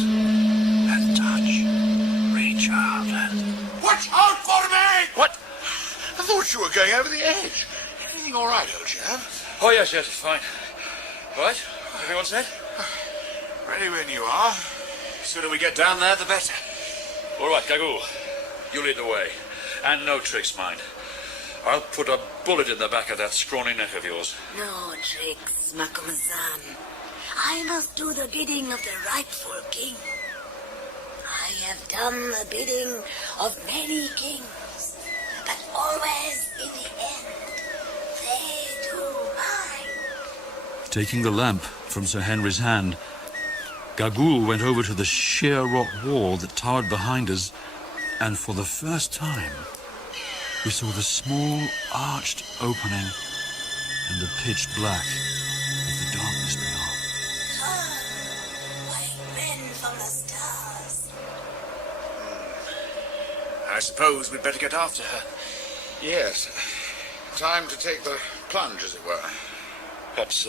and touch. Reach out and... Watch out for me! What? I thought you were going over the edge. Everything all right, old chap? Oh, yes, it's fine. Right? Everyone set? Ready when you are. The sooner we get down there, the better. All right, Gagool. You lead the way. And no tricks, mind. I'll put a bullet in the back of that scrawny neck of yours. No tricks, Macumazan. I must do the bidding of the rightful king. I have done the bidding of many kings, but always in the end, they do mine. Taking the lamp from Sir Henry's hand, Gagool went over to the sheer rock wall that towered behind us, and for the first time, we saw the small arched opening and the pitch black of the darkness beyond. White men from the stars. I suppose we'd better get after her. Yes. Time to take the plunge, as it were. Perhaps,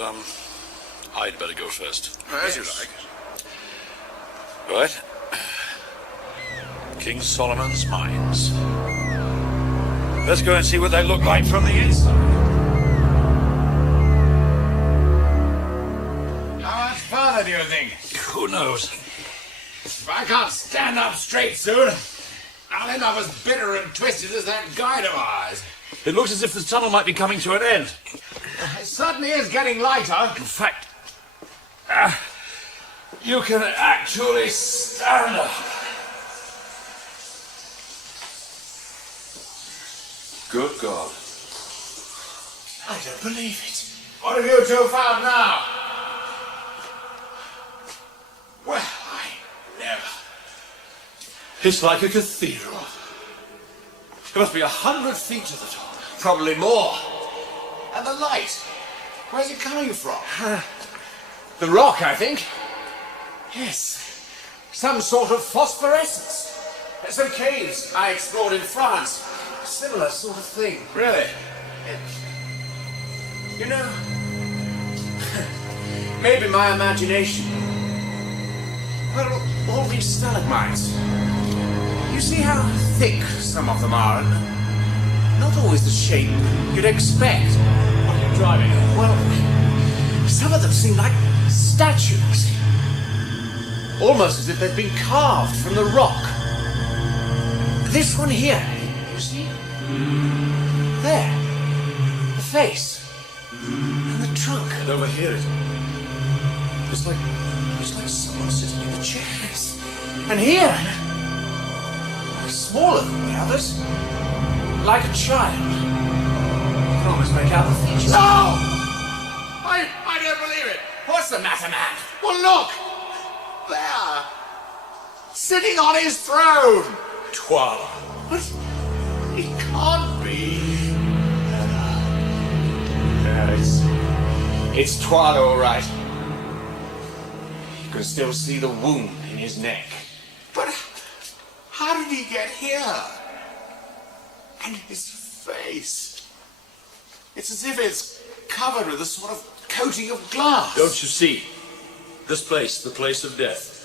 I'd better go first. As you like. Right. King Solomon's Mines. Let's go and see what they look like from the inside. How much further do you think? Who knows? If I can't stand up straight soon, I'll end up as bitter and twisted as that guide of ours. It looks as if the tunnel might be coming to an end. It certainly is getting lighter. In fact, you can actually stand up. Good God. I don't believe it. What have you two found now? Well, I never. It's like a cathedral. It must be 100 feet to the top. Probably more. And the light, where's it coming from? The rock, I think. Yes. Some sort of phosphorescence. Some caves I explored in France. Similar sort of thing. Really? You know, maybe my imagination. Well, all these stalagmites. You see how thick some of them are, and not always the shape you'd expect. What are you driving at? Well, some of them seem like statues. Almost as if they'd been carved from the rock. This one here, you see? There. The face. And the trunk. And over here It's like someone sitting in the chairs. And here, smaller than the others. Like a child. You can almost make out the features. No! I don't believe it. What's the matter, man? Well, look! There. Sitting on his throne. Twala. But it can't be. It's Twala, all right. You can still see the wound in his neck. But how did he get here? And his face. It's as if it's covered with a sort of coating of glass. Don't you see? This place, the place of death.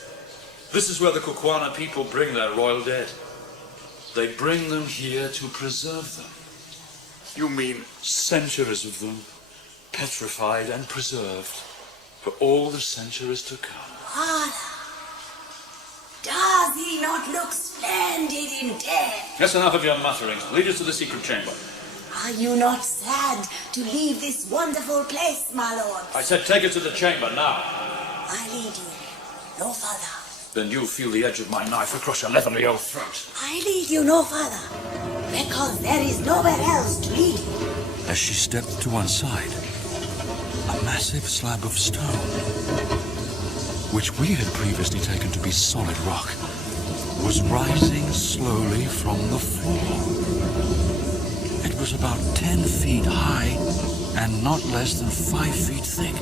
This is where the Kukwana people bring their royal dead. They bring them here to preserve them. You mean? Centuries of them, petrified and preserved, for all the centuries to come. Father, does he not look splendid in death? That's enough of your mutterings. Lead us to the secret chamber. Are you not sad to leave this wonderful place, my lord? I said take it to the chamber now. I lead you, no further. Then you'll feel the edge of my knife across your leathery old throat. I lead you no further, because there is nowhere else to lead you. As she stepped to one side, a massive slab of stone, which we had previously taken to be solid rock, was rising slowly from the floor. It was about 10 feet high and not less than 5 feet thick.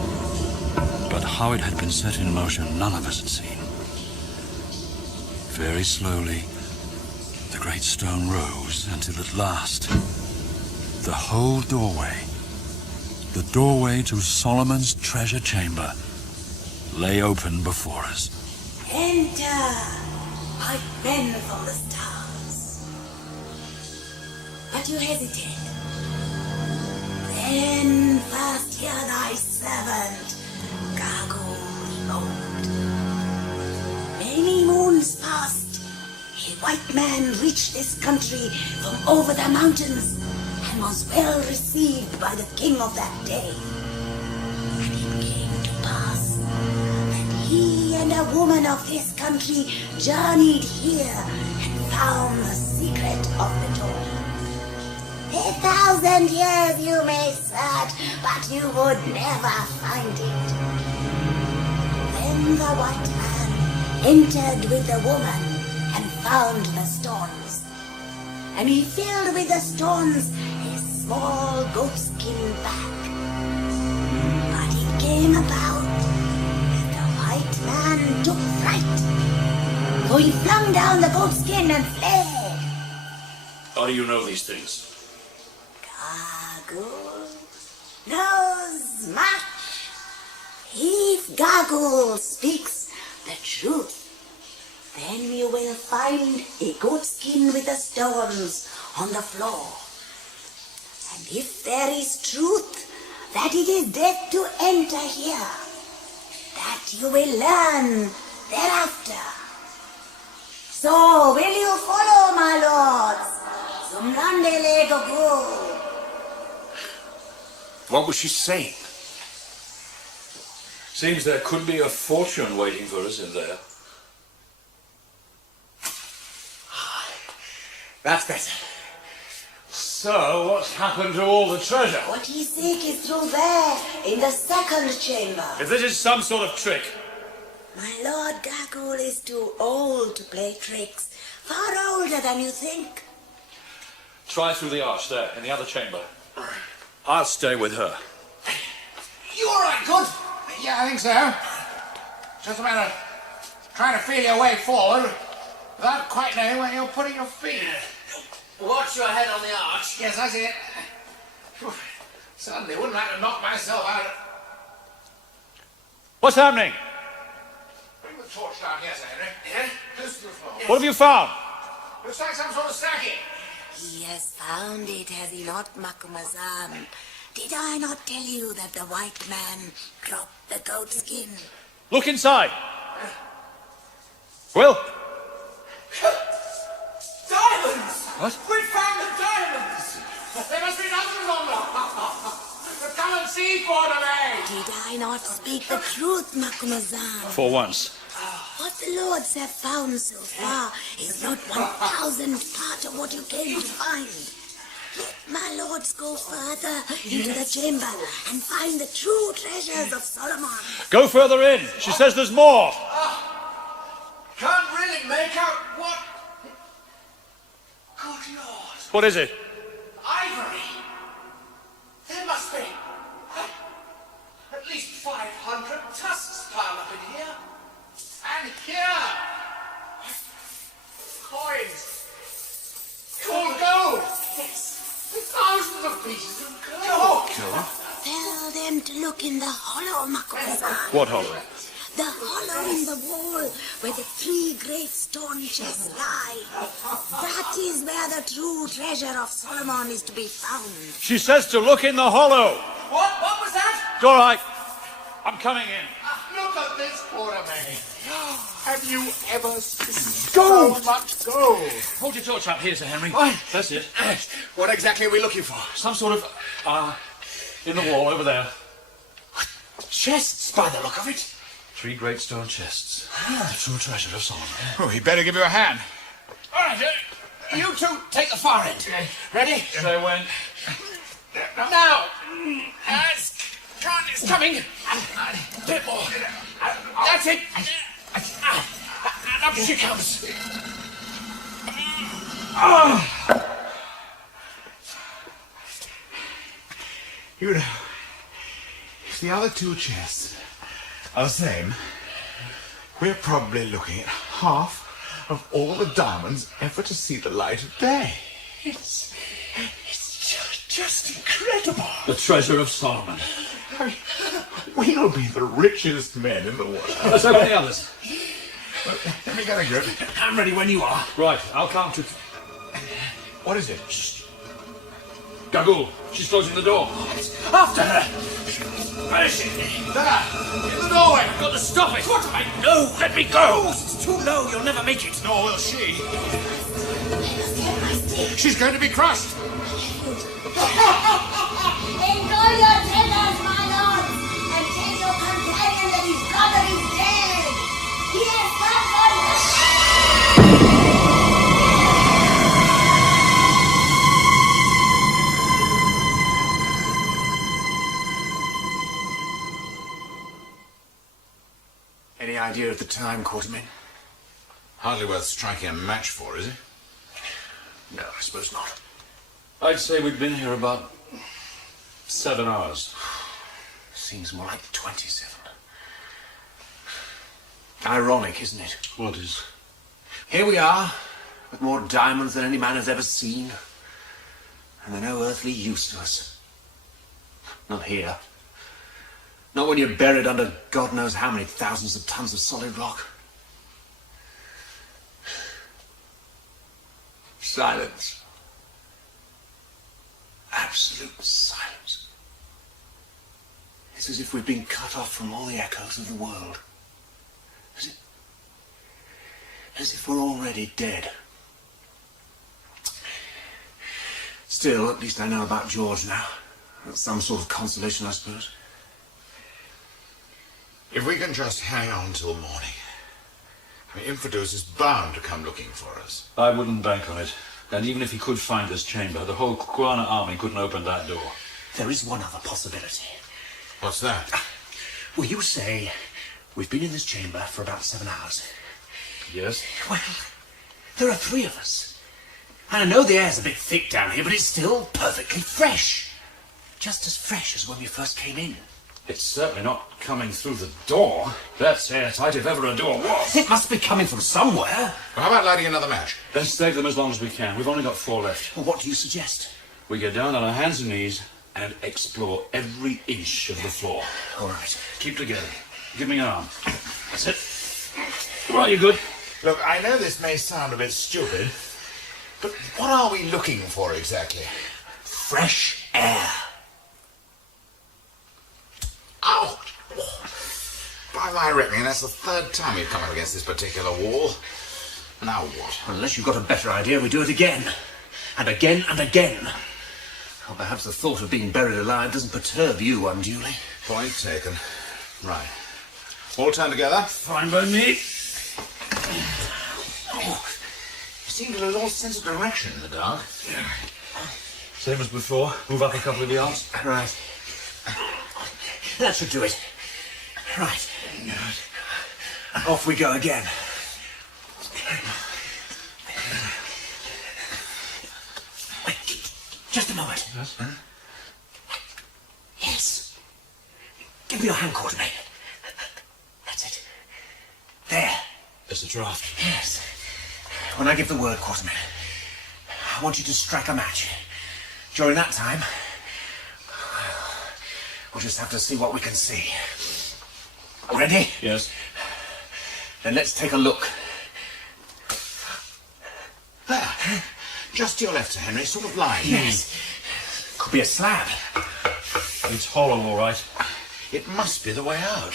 But how it had been set in motion, none of us had seen. Very slowly, the great stone rose until at last, the whole doorway, the doorway to Solomon's treasure chamber, lay open before us. Enter, white men from the stars. But you hesitate. Then first hear thy servant, Gargoyle behold. Many moons passed, a white man reached this country from over the mountains and was well received by the king of that day. And it came to pass that he and a woman of this country journeyed here and found the secret of the door. 1,000 years you may search, but you would never find it. Then the white man entered with the woman and found the stones. And he filled with the stones a small goatskin bag. But it came about that the white man took fright. So he flung down the goatskin and fled. How do you know these things? Gargoyle knows much. If Gargoyle speaks the truth, then you will find a goatskin with the stones on the floor. And if there is truth that it is death to enter here, that you will learn thereafter. So will you follow, my lords? Zumlandele gogo. What was she saying? Seems there could be a fortune waiting for us in there. That's better. So, what's happened to all the treasure? What ye seek is through there, in the second chamber. If this is some sort of trick. My Lord Gargoyle is too old to play tricks. Far older than you think. Try through the arch there, in the other chamber. I'll stay with her. You all right, good? Yeah, I think so. Just a matter of trying to feel your way forward without quite knowing where you're putting your feet. Watch your head on the arch. Yes, I see it. Suddenly, wouldn't like to knock myself out. What's happening? Bring the torch down here, Sir Henry. Yeah? Close to the floor. What have you found? Looks like some sort of stacking. He has found it, has he not, Macumazahn? Did I not tell you that the white man dropped the goat skin? Look inside. Will? Diamonds! What? We found the diamonds! There must be others on them! But come and see, Quatermain! Did I not speak the truth, Macumazahn? For once. What the lords have found so far is not 1,000th part of what you came to find. Let my lords go further into the chamber and find the true treasures of Solomon. Go further in. She says there's more. Can't really make out what... Good Lord. What is it? Ivory. There must be at least 500 tusks piled up in here. And here. Coins. Cold gold. Yes. Thousands of pieces of gold. Tell them to look in the hollow, Macumazahn. What hollow? The hollow in the wall where the 3 great stone chests lie. That is where the true treasure of Solomon is to be found. She says to look in the hollow. What was that? All right. I'm coming in. Look at this, Quatermain. Have you ever seen so much gold? Hold your torch up here, Sir Henry. What? That's it. What exactly are we looking for? Some sort of, in the wall over there. Chests, by the look of it. 3 great stone chests. The true treasure of Solomon. Oh, he'd better give you a hand. All right, you two take the far end. Ready? Say when. Now. It's coming. A bit more. That's it. And up she comes. You know, if the other two chests are the same, we're probably looking at half of all the diamonds ever to see the light of day. It's just incredible. The treasure of Solomon. I mean, we'll be the richest men in the world. So many others. Well, let me get a grip. I'm ready when you are. Right, I'll count to... What is it? Gagool, she's closing the door. After her! Where is she? There! In the doorway! I've got to stop it! What? No! Let me go! It's too low, you'll never make it. Nor will she. She's going to be crushed! Enjoy your dinners, my lords, and tell your companion that his brother is dead. He has come for Any idea of the time, Quatermain? Hardly worth striking a match for, is it? No, I suppose not. I'd say we've been here about 7 hours. Seems more like 27. Ironic, isn't it? What is? Here we are, with more diamonds than any man has ever seen. And they're no earthly use to us. Not here. Not when you're buried under God knows how many thousands of tons of solid rock. Silence. Absolute silence. It's as if we've been cut off from all the echoes of the world. As if we're already dead. Still, at least I know about George now. That's some sort of consolation, I suppose. If we can just hang on till morning, I mean, Infidus is bound to come looking for us. I wouldn't bank on it. And even if he could find this chamber, the whole Kukuana army couldn't open that door. There is one other possibility. What's that? Well, you say we've been in this chamber for about 7 hours. Yes? Well, there are 3 of us. And I know the air's a bit thick down here, but it's still perfectly fresh. Just as fresh as when we first came in. It's certainly not coming through the door. That's airtight if ever a door was. It must be coming from somewhere. Well, how about lighting another match? Let's save them as long as we can. We've only got 4 left. Well, what do you suggest? We get down on our hands and knees and explore every inch of the floor. All right. Keep together. Give me your arm. That's it. Right, you good? Look, I know this may sound a bit stupid, but what are we looking for exactly? Fresh air. Oh! By my reckoning, that's the 3rd time we've come up against this particular wall. Now what? Unless you've got a better idea, we do it again. And again and again. Or perhaps the thought of being buried alive doesn't perturb you unduly. Point taken. Right. All turn together. Fine by me. Oh, you seem to lose all sense of direction in the dark. Yeah. Same as before. Move up a couple of yards. Right. That should do it. Right. Off we go again. Wait, just a moment. Yes? Yes. Give me your hand, Quatermain. That's it. There. It's a draft. Yes. When I give the word, Quatermain, I want you to strike a match. During that time, we'll just have to see what we can see. Ready? Yes. Then let's take a look. There. Just to your left, Sir Henry, sort of line. Yes. Could be a slab. It's hollow, all right. It must be the way out.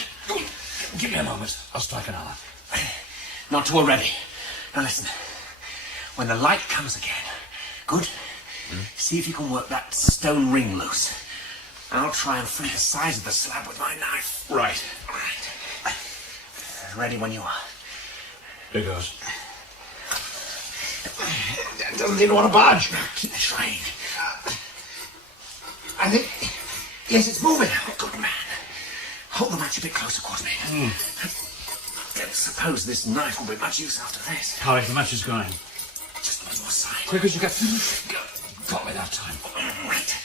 Give me a moment. I'll strike another. Not till we're ready. Now listen. When the light comes again, good? See if you can work that stone ring loose. I'll try and free the sides of the slab with my knife. Right. Ready when you are. Here goes. It doesn't seem to want to budge. Keep trying. I think... Yes, it's moving. Good man. Hold the match a bit closer, Quatermain. Don't suppose this knife will be much use after this. Harry, the match is going. Just one side. Quick as you get. Got me that time. Right.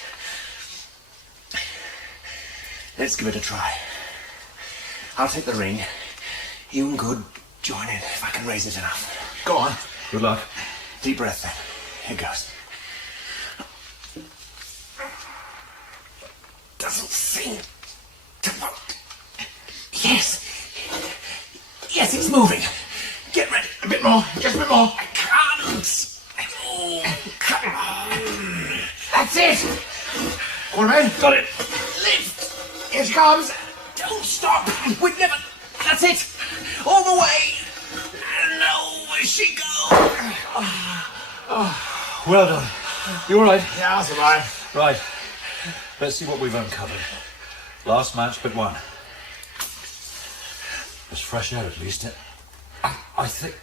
Let's give it a try. I'll take the ring. You and Good join in if I can raise it enough. Go on. Good luck. Deep breath then. Here goes. Doesn't seem to work. Yes. Yes, it's moving. Get ready. A bit more. Just a bit more. I can't. Oh, come on. That's it. Quatermain, got it. Lift. Here it comes. Don't stop. We'd never... That's it. All the way. And over she goes. Well done. You all right? Yeah, that's all right. Right. Let's see what we've uncovered. Last match but one. There's fresh air at least. I think...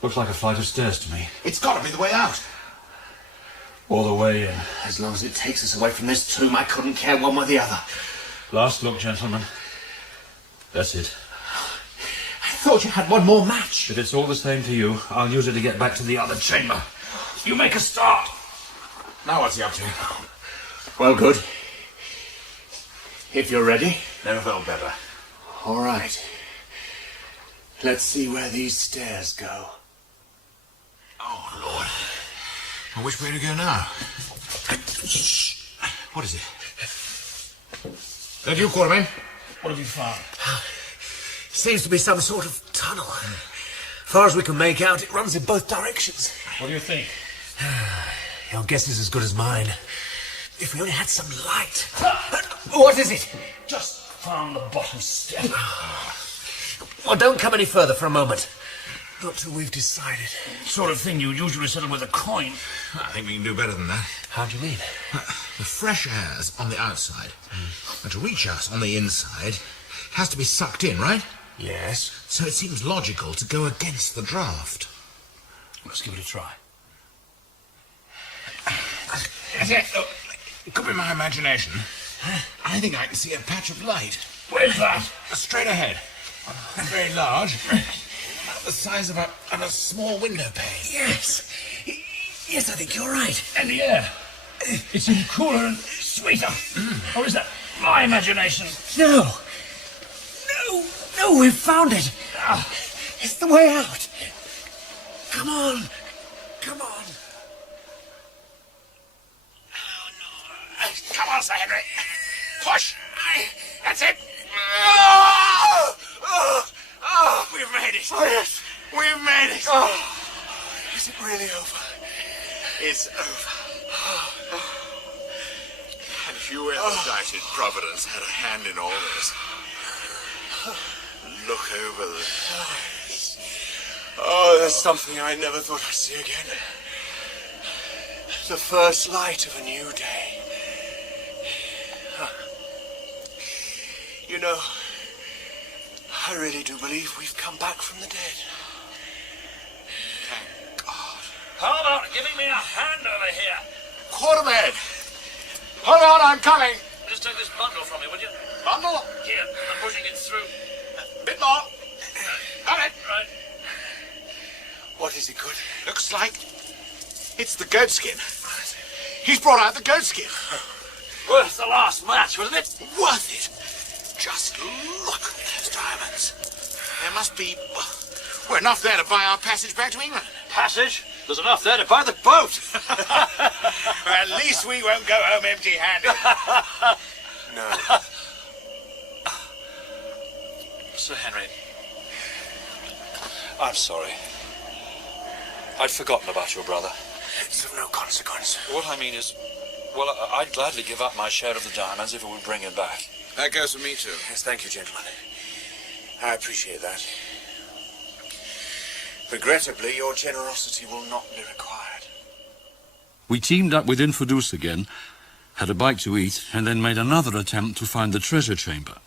Looks like a flight of stairs to me. It's got to be the way out. Or the way in. As long as it takes us away from this tomb, I couldn't care one way or the other. Last look, gentlemen. That's it. I thought you had one more match. If it's all the same to you, I'll use it to get back to the other chamber. You make a start. Now what's he up to? Well, Good. If you're ready. Never felt better. All right. Let's see where these stairs go. Oh, Lord. Well, which way to go now? What is it? That you, Quatermain? What have you found? Seems to be some sort of tunnel. As far as we can make out, it runs in both directions. What do you think? Your guess is as good as mine. If we only had some light. What is it? Just found the bottom step. Well, don't come any further for a moment. Not till we've decided. Sort of thing you'd usually settle with a coin. I think we can do better than that. How do you mean? The fresh air's on the outside. And to reach us on the inside, has to be sucked in, right? Yes. So it seems logical to go against the draft. Let's give it a try. Look, it could be my imagination. I think I can see a patch of light. Where's that? Straight ahead. Very large. About the size of a small window pane. Yes. Yes, I think you're right. And the air. It seems cooler and sweeter. Or is that my imagination? No. No, we've found it. It's the way out. Come on. Come on. Oh, no. Come on, Sir Henry. Push. That's it. We've made it. Oh, yes. We've made it. Oh. Is it really over? It's over. And if you ever doubted Providence had a hand in all this, look over the... Oh, there's something I never thought I'd see again. The first light of a new day. You know, I really do believe we've come back from the dead. Thank God. How about giving me a hand over here? Quatermain! Hold on, I'm coming! Just take this bundle from me, would you? Bundle? Here, I'm pushing it through. Bit more. Got it. Right. What is it, Good? Looks like it's the goat skin. He's brought out the goat skin. Worth the last match, wasn't it? Worth it. Just look at those diamonds. There must be enough there to buy our passage back to England. Passage? There's enough there to buy the boat. Well, at least we won't go home empty-handed. No. Sir Henry, I'm sorry. I'd forgotten about your brother. It's of no consequence. What I mean is, well, I'd gladly give up my share of the diamonds if it would bring him back. That goes for me, too. Yes, thank you, gentlemen. I appreciate that. Regrettably, your generosity will not be required. We teamed up with Infidus again, had a bite to eat, and then made another attempt to find the treasure chamber.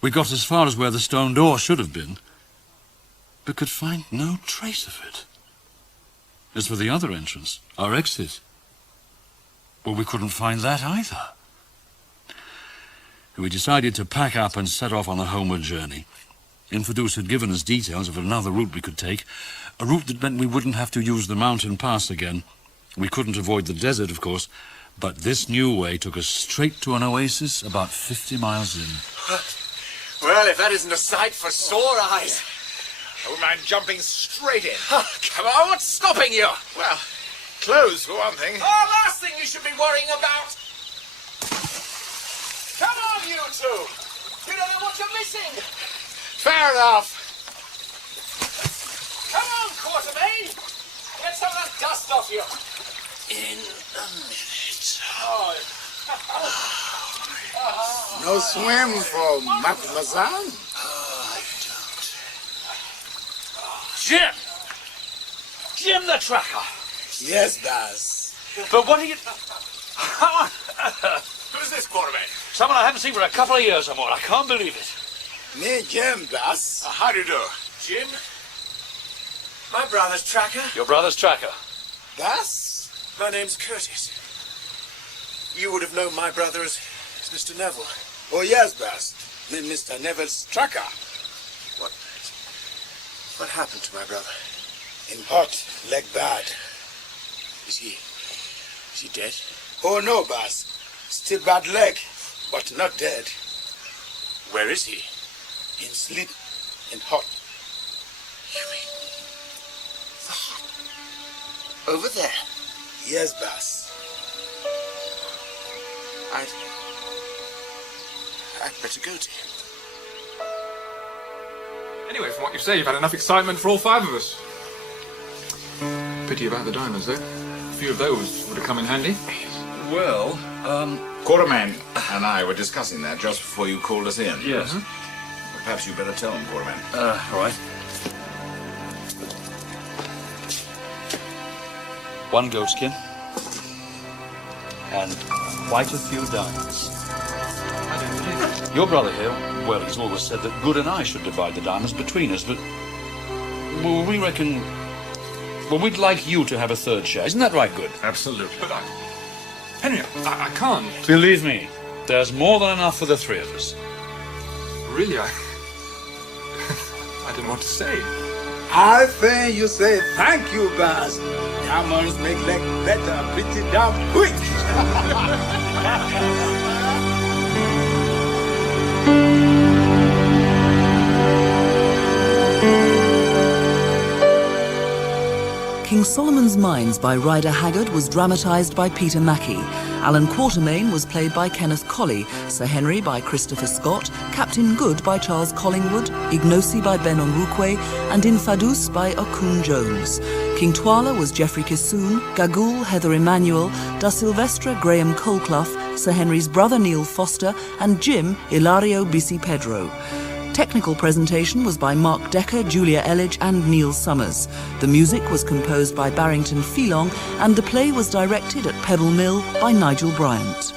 We got as far as where the stone door should have been, but could find no trace of it. As for the other entrance, our exit, well, we couldn't find that either. We decided to pack up and set off on a homeward journey. Infidus had given us details of another route we could take, A route that meant we wouldn't have to use the mountain pass again. We couldn't avoid the desert, of course, but this new way took us straight to an oasis about 50 miles in. Well, if that isn't a sight for sore eyes. I wouldn't mind jumping straight in. Come on, what's stopping you? Well, clothes for one thing. Oh, last thing you should be worrying about. Come on, you two. You don't know what you're missing. Fair enough. Come on, Quatermain. Get some of that dust off you. In a minute. No swim for Mademoiselle? Jim! Jim the tracker! Yes, boss. But what are you... Who's this, Quatermain? Someone I haven't seen for a couple of years or more. I can't believe it. Me, Jim, boss. How do you do? Jim? My brother's tracker. Your brother's tracker. Boss? My name's Curtis. You would have known my brother as Mr. Neville. Oh, yes, boss. Me, Mr. Neville's tracker. What happened to my brother? In hot, leg bad. Is he dead? Oh, no, boss. Still bad leg, but not dead. Where is he? In sleep, in hot. You mean the hut? Over there? Yes, boss. I'd better go to him. Anyway, from what you say, you've had enough excitement for all five of us. Pity about the diamonds, though. A few of those would have come in handy. Well, Quatermain and I were discussing that just before you called us in. Yes. Perhaps you better tell him, Quatermain. All right. One goatskin. And quite a few diamonds. Your brother here, well, he's always said that Good and I should divide the diamonds between us, but well, we reckon... Well, we'd like you to have a third share. Isn't that right, Good? Absolutely. But Henry, I can't. Believe me, there's more than enough for the three of us. Really, I didn't know what to say. I think you say thank you, boss. Diamonds make leg better pretty damn quick. King Solomon's Mines by Rider Haggard was dramatised by Peter Mackie. Allan Quatermain was played by Kenneth Colley, Sir Henry by Christopher Scott, Captain Good by Charles Collingwood, Ignosi by Ben Onwukwe, and Infadus by Okun Jones. King Twala was Geoffrey Kissoon, Gagool Heather Emanuel, Da Silvestre Graham Colclough, Sir Henry's brother Neil Foster, and Jim Ilario Bisi Pedro. Technical presentation was by Mark Decker, Julia Elledge and Neil Summers. The music was composed by Barrington Pheelong and the play was directed at Pebble Mill by Nigel Bryant.